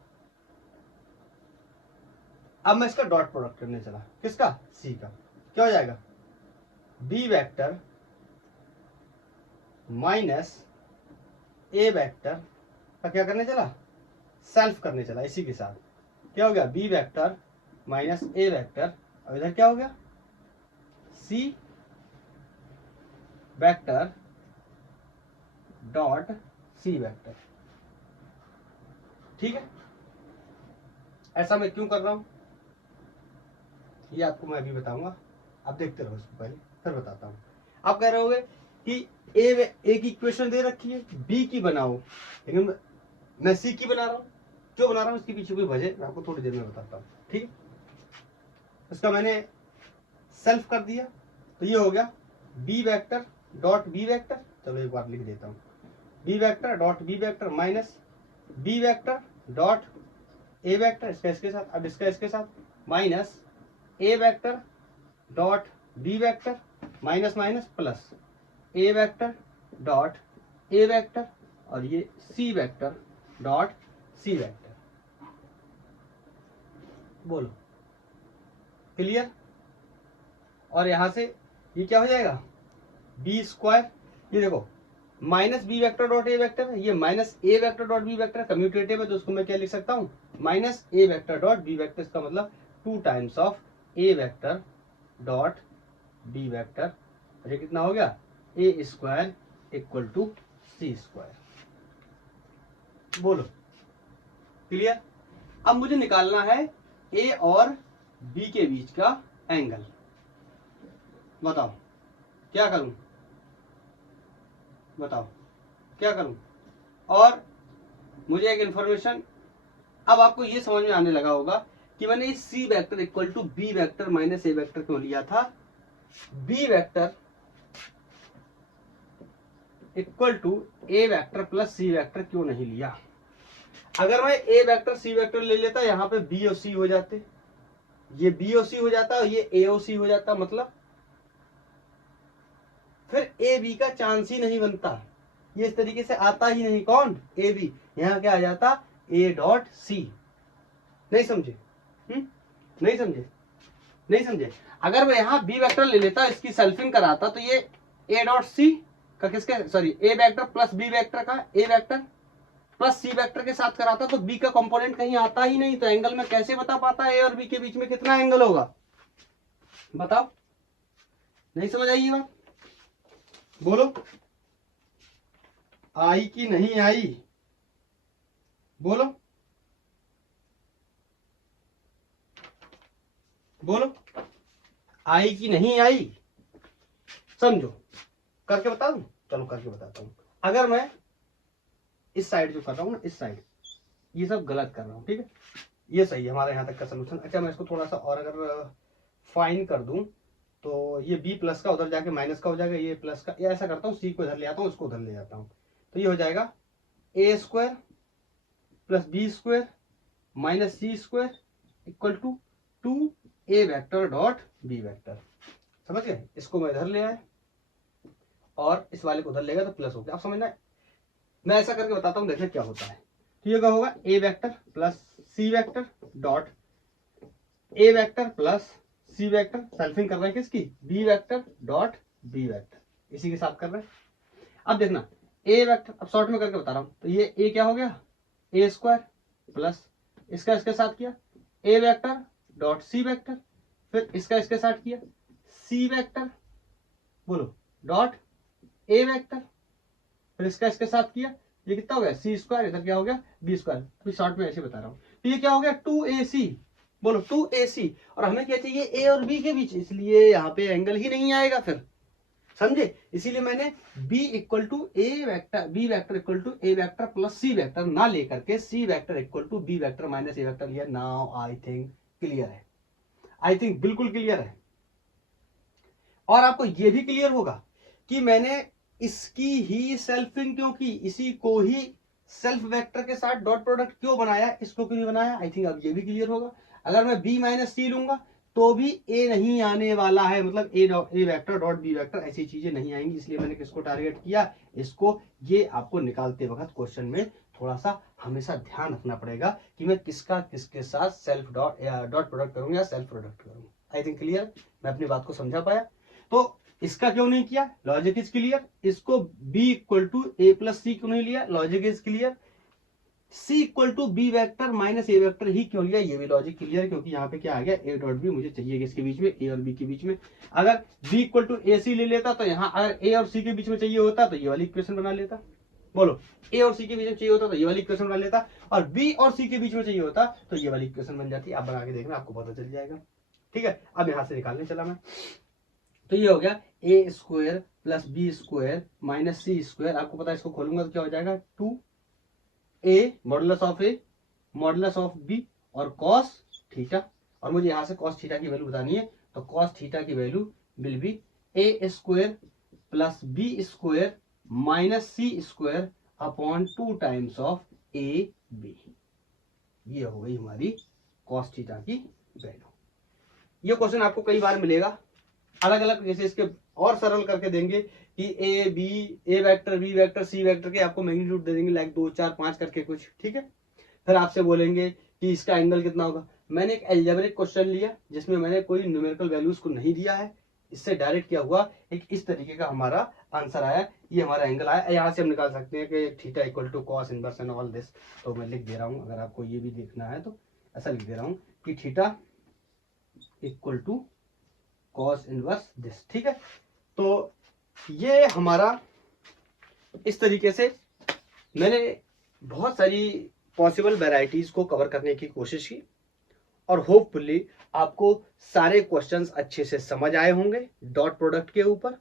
अब मैं इसका डॉट प्रोडक्ट करने चला, किसका, सी का। क्या हो जाएगा, बी वेक्टर माइनस ए वेक्टर का क्या करने चला, सेल्फ करने चला। इसी के साथ क्या हो गया, बी वेक्टर माइनस ए वेक्टर, अब इधर क्या हो गया, सी वेक्टर डॉट सी वेक्टर। ठीक है, ऐसा मैं क्यों कर रहा हूं ये आपको मैं अभी बताऊंगा, आप देखते रहो इसको, पहले फिर बताता हूं। आप कह रहे होगे कि ए की इक्वेशन दे रखी है, बी की बनाओ, लेकिन मैं सी की बना रहा हूं। क्यों बना रहा हूं इसके पीछे कोई वजह मैं आपको थोड़ी देर में बताता हूं। ठीक है, इसका मैंने सेल्फ कर दिया, तो ये हो गया B vector dot B vector. चलो एक बार लिख देता हूं, B vector dot B vector minus B vector dot ए वेक्टर, इसका इसके साथ, अब इसका इसके साथ, minus A vector dot B vector minus minus plus A vector dot A vector, और ये C vector dot C vector. बोलो क्लियर। और यहां से ये क्या हो जाएगा, बी स्क्वायर, ये देखो माइनस बी वेक्टर डॉट ए वेक्टर है, ये माइनस ए vector dot B vector commutative है, तो उसको मैं क्या लिख सकता हूं, माइनस ए वेक्टर डॉट बी वेक्टर। इसका मतलब 2 times of A vector dot B vector. ये कितना हो गया, ए square equal to C square. बोलो क्लियर। अब मुझे निकालना है ए और बी के बीच का एंगल, बताओ क्या करूं, बताओ क्या करूं। और मुझे एक इंफॉर्मेशन, अब आपको ये समझ में आने लगा होगा कि मैंने इस c vector equal to B vector minus A vector क्यों लिया था। B vector equal to a vector plus c vector क्यों नहीं लिया। अगर मैं ए वेक्टर सी वेक्टर ले लेता, यहां पे बी और सी हो जाते, ये बी और सी हो जाता और ये ए और सी हो जाता, मतलब फिर ए बी का चांस ही नहीं बनता, ये इस तरीके से आता ही नहीं। कौन? A B. यहां क्या आ जाता? A dot C. नहीं समझे? नहीं समझे? नहीं समझे? अगर मैं यहां बी वेक्टर ले लेता, इसकी सेल्फिंग कराता, तो ये ए डॉट सी का किसके, सॉरी ए वेक्टर प्लस बी वेक्टर का ए वेक्टर प्लस सी वेक्टर के साथ कराता, तो बी का कंपोनेंट कहीं आता ही नहीं, तो एंगल में कैसे बता पाता ए और बी के बीच में कितना एंगल होगा, बताओ। नहीं समझ आई ये बात? बोलो आई कि नहीं आई, बोलो बोलो आई कि नहीं आई, समझो। करके बता दूं? चलो करके बताता हूं। अगर मैं इस साइड जो कर रहा हूं ना, इस साइड ये सब गलत कर रहा हूं, ठीक है, ये सही है हमारे यहां तक का सोल्यूशन। अच्छा मैं इसको थोड़ा सा और अगर फाइन कर दूं, तो ये बी प्लस का उधर जाके माइनस का हो जाएगा, ये प्लस का, ये ऐसा करता हूँ, सी को इधर ले आता हूँ, इसको उधर ले जाता हूँ, तो ये हो जाएगा ए square plus B square minus C square equal to 2a vector dot B vector. समझ गए? इसको मैं इधर ले आया और इस वाले को उधर लेगा तो प्लस हो गया। आप समझना है, मैं ऐसा करके बताता हूँ, देखिए क्या होता है। तो ये क्या होगा, a vector plus c vector dot A vector plus c vector, सेल्फिंग कर रहे हैं किसकी, b vector dot B vector, इसी के साथ कर रहे हैं। अब देखना ए वेक्टर, अब शॉर्ट में करके बता रहा हूं, तो ये ए क्या हो गया, ए स्क्वायर प्लस इसका इसके साथ किया ए वेक्टर डॉट सी वेक्टर, फिर इसका इसके साथ किया सी वेक्टर, बोलो डॉट ए वेक्टर, फिर इसका इसके साथ किया, ये कितना हो गया सी स्क्वायर, इधर क्या हो गया बी स्क्वायर। अभी शॉर्ट में ऐसे बता रहा हूं, तो ये क्या हो गया 2ac, बोलो 2ac। और हमें क्या चाहिए, ए और बी के बीच, इसलिए यहाँ पे एंगल ही नहीं आएगा फिर, समझे? इसीलिए मैंने b equal to a vector, B vector equal to a vector plus c vector ना लेकर के c vector equal to B vector minus A vector लिया। नाउ आई थिंक क्लियर है, आई थिंक बिल्कुल क्लियर है। और आपको यह भी क्लियर होगा कि मैंने इसकी ही सेल्फिंग क्यों की, इसी को ही सेल्फ वेक्टर के साथ डॉट प्रोडक्ट क्यों बनाया, इसको क्यों नहीं बनाया। आई थिंक अब ये भी क्लियर होगा। अगर मैं b माइनस सी लूंगा तो भी ए नहीं आने वाला है, मतलब ए वेक्टर डॉट बी वेक्टर, ऐसी चीजें नहीं आएंगी। इसलिए मैंने किसको टारगेट किया, इसको। ये आपको निकालते वक्त क्वेश्चन में थोड़ा सा हमेशा ध्यान रखना पड़ेगा कि मैं किसका किसके साथ सेल्फ डॉट प्रोडक्ट करूँ या सेल्फ प्रोडक्ट करूँ। आई थिंक क्लियर, मैं अपनी बात को समझा पाया। तो इसका क्यों नहीं किया, लॉजिक इज क्लियर। इसको b equal to a plus c क्यों नहीं लिया, logic is clear. c equal to B vector minus A vector ही क्यों लिया, ये भी लॉजिक क्लियर, क्योंकि यहाँ पे क्या आ गया a डॉट बी, मुझे चाहिए किसके बीच में, a और b के बीच में। अगर b इक्वल टू ए सी ले लेता, तो यहाँ अगर a और c के बीच में चाहिए होता तो ये वाली इक्वेशन बना लेता, बोलो a और c के बीच में चाहिए होता तो ये वाली इक्वेशन बना लेता, और b और c के बीच में चाहिए होता तो ये वाली इक्वेशन बन जाती। आप बना के देखना, आपको पता चल जाएगा, ठीक है। अब यहाँ से निकालने चला मैं, तो ये हो गया ए square plus B square minus सी स्क्वायर। आपको पता है, इसको खोलूंगा तो क्या हो जाएगा 2a मॉडुलस ऑफ बी और कॉस थीटा। और मुझे यहां से कॉस थीटा की वैल्यू बतानी है, तो कॉस थीटा की value will be A square plus B square minus C square upon 2 times of A B. ये हो गई हमारी कॉस थीटा की वैल्यू। ये क्वेश्चन आपको कई बार मिलेगा, अलग अलग, जैसे इसके और सरल करके देंगे कि A B, A vector B vector C vector के आपको मैग्नीट्यूड दे देंगे, लाइक 2 4 5 करके कुछ, ठीक है। फिर आपसे बोलेंगे कि इसका एंगल कितना होगा। मैंने एक अलजेब्रिक क्वेश्चन लिया जिसमें मैंने कोई न्यूमेरिकल वैल्यूज को नहीं दिया है, इससे डायरेक्ट क्या हुआ, एक इस तरीके का हमारा आंसर आया, ये हमारा एंगल आया। यहाँ से हम निकाल सकते हैं कि theta equal to cos inverse and all this. तो मैं लिख दे रहा हूँ, अगर आपको ये भी देखना है तो ऐसा लिख दे रहा हूँ कि theta equal to cos inverse this, ठीक है। तो ये हमारा इस तरीके से मैंने बहुत सारी पॉसिबल वेराइटीज को कवर करने की कोशिश की और होपफुली आपको सारे क्वेश्चंस अच्छे से समझ आए होंगे डॉट प्रोडक्ट के ऊपर,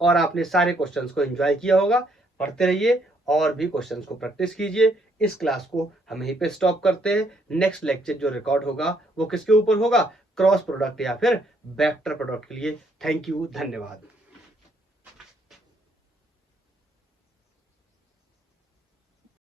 और आपने सारे क्वेश्चंस को एंजॉय किया होगा। पढ़ते रहिए और भी क्वेश्चंस को प्रैक्टिस कीजिए। इस क्लास को हम यहीं पे स्टॉप करते हैं। नेक्स्ट लेक्चर जो रिकॉर्ड होगा वो किसके ऊपर होगा, क्रॉस प्रोडक्ट या फिर वेक्टर प्रोडक्ट के लिए। थैंक यू, धन्यवाद।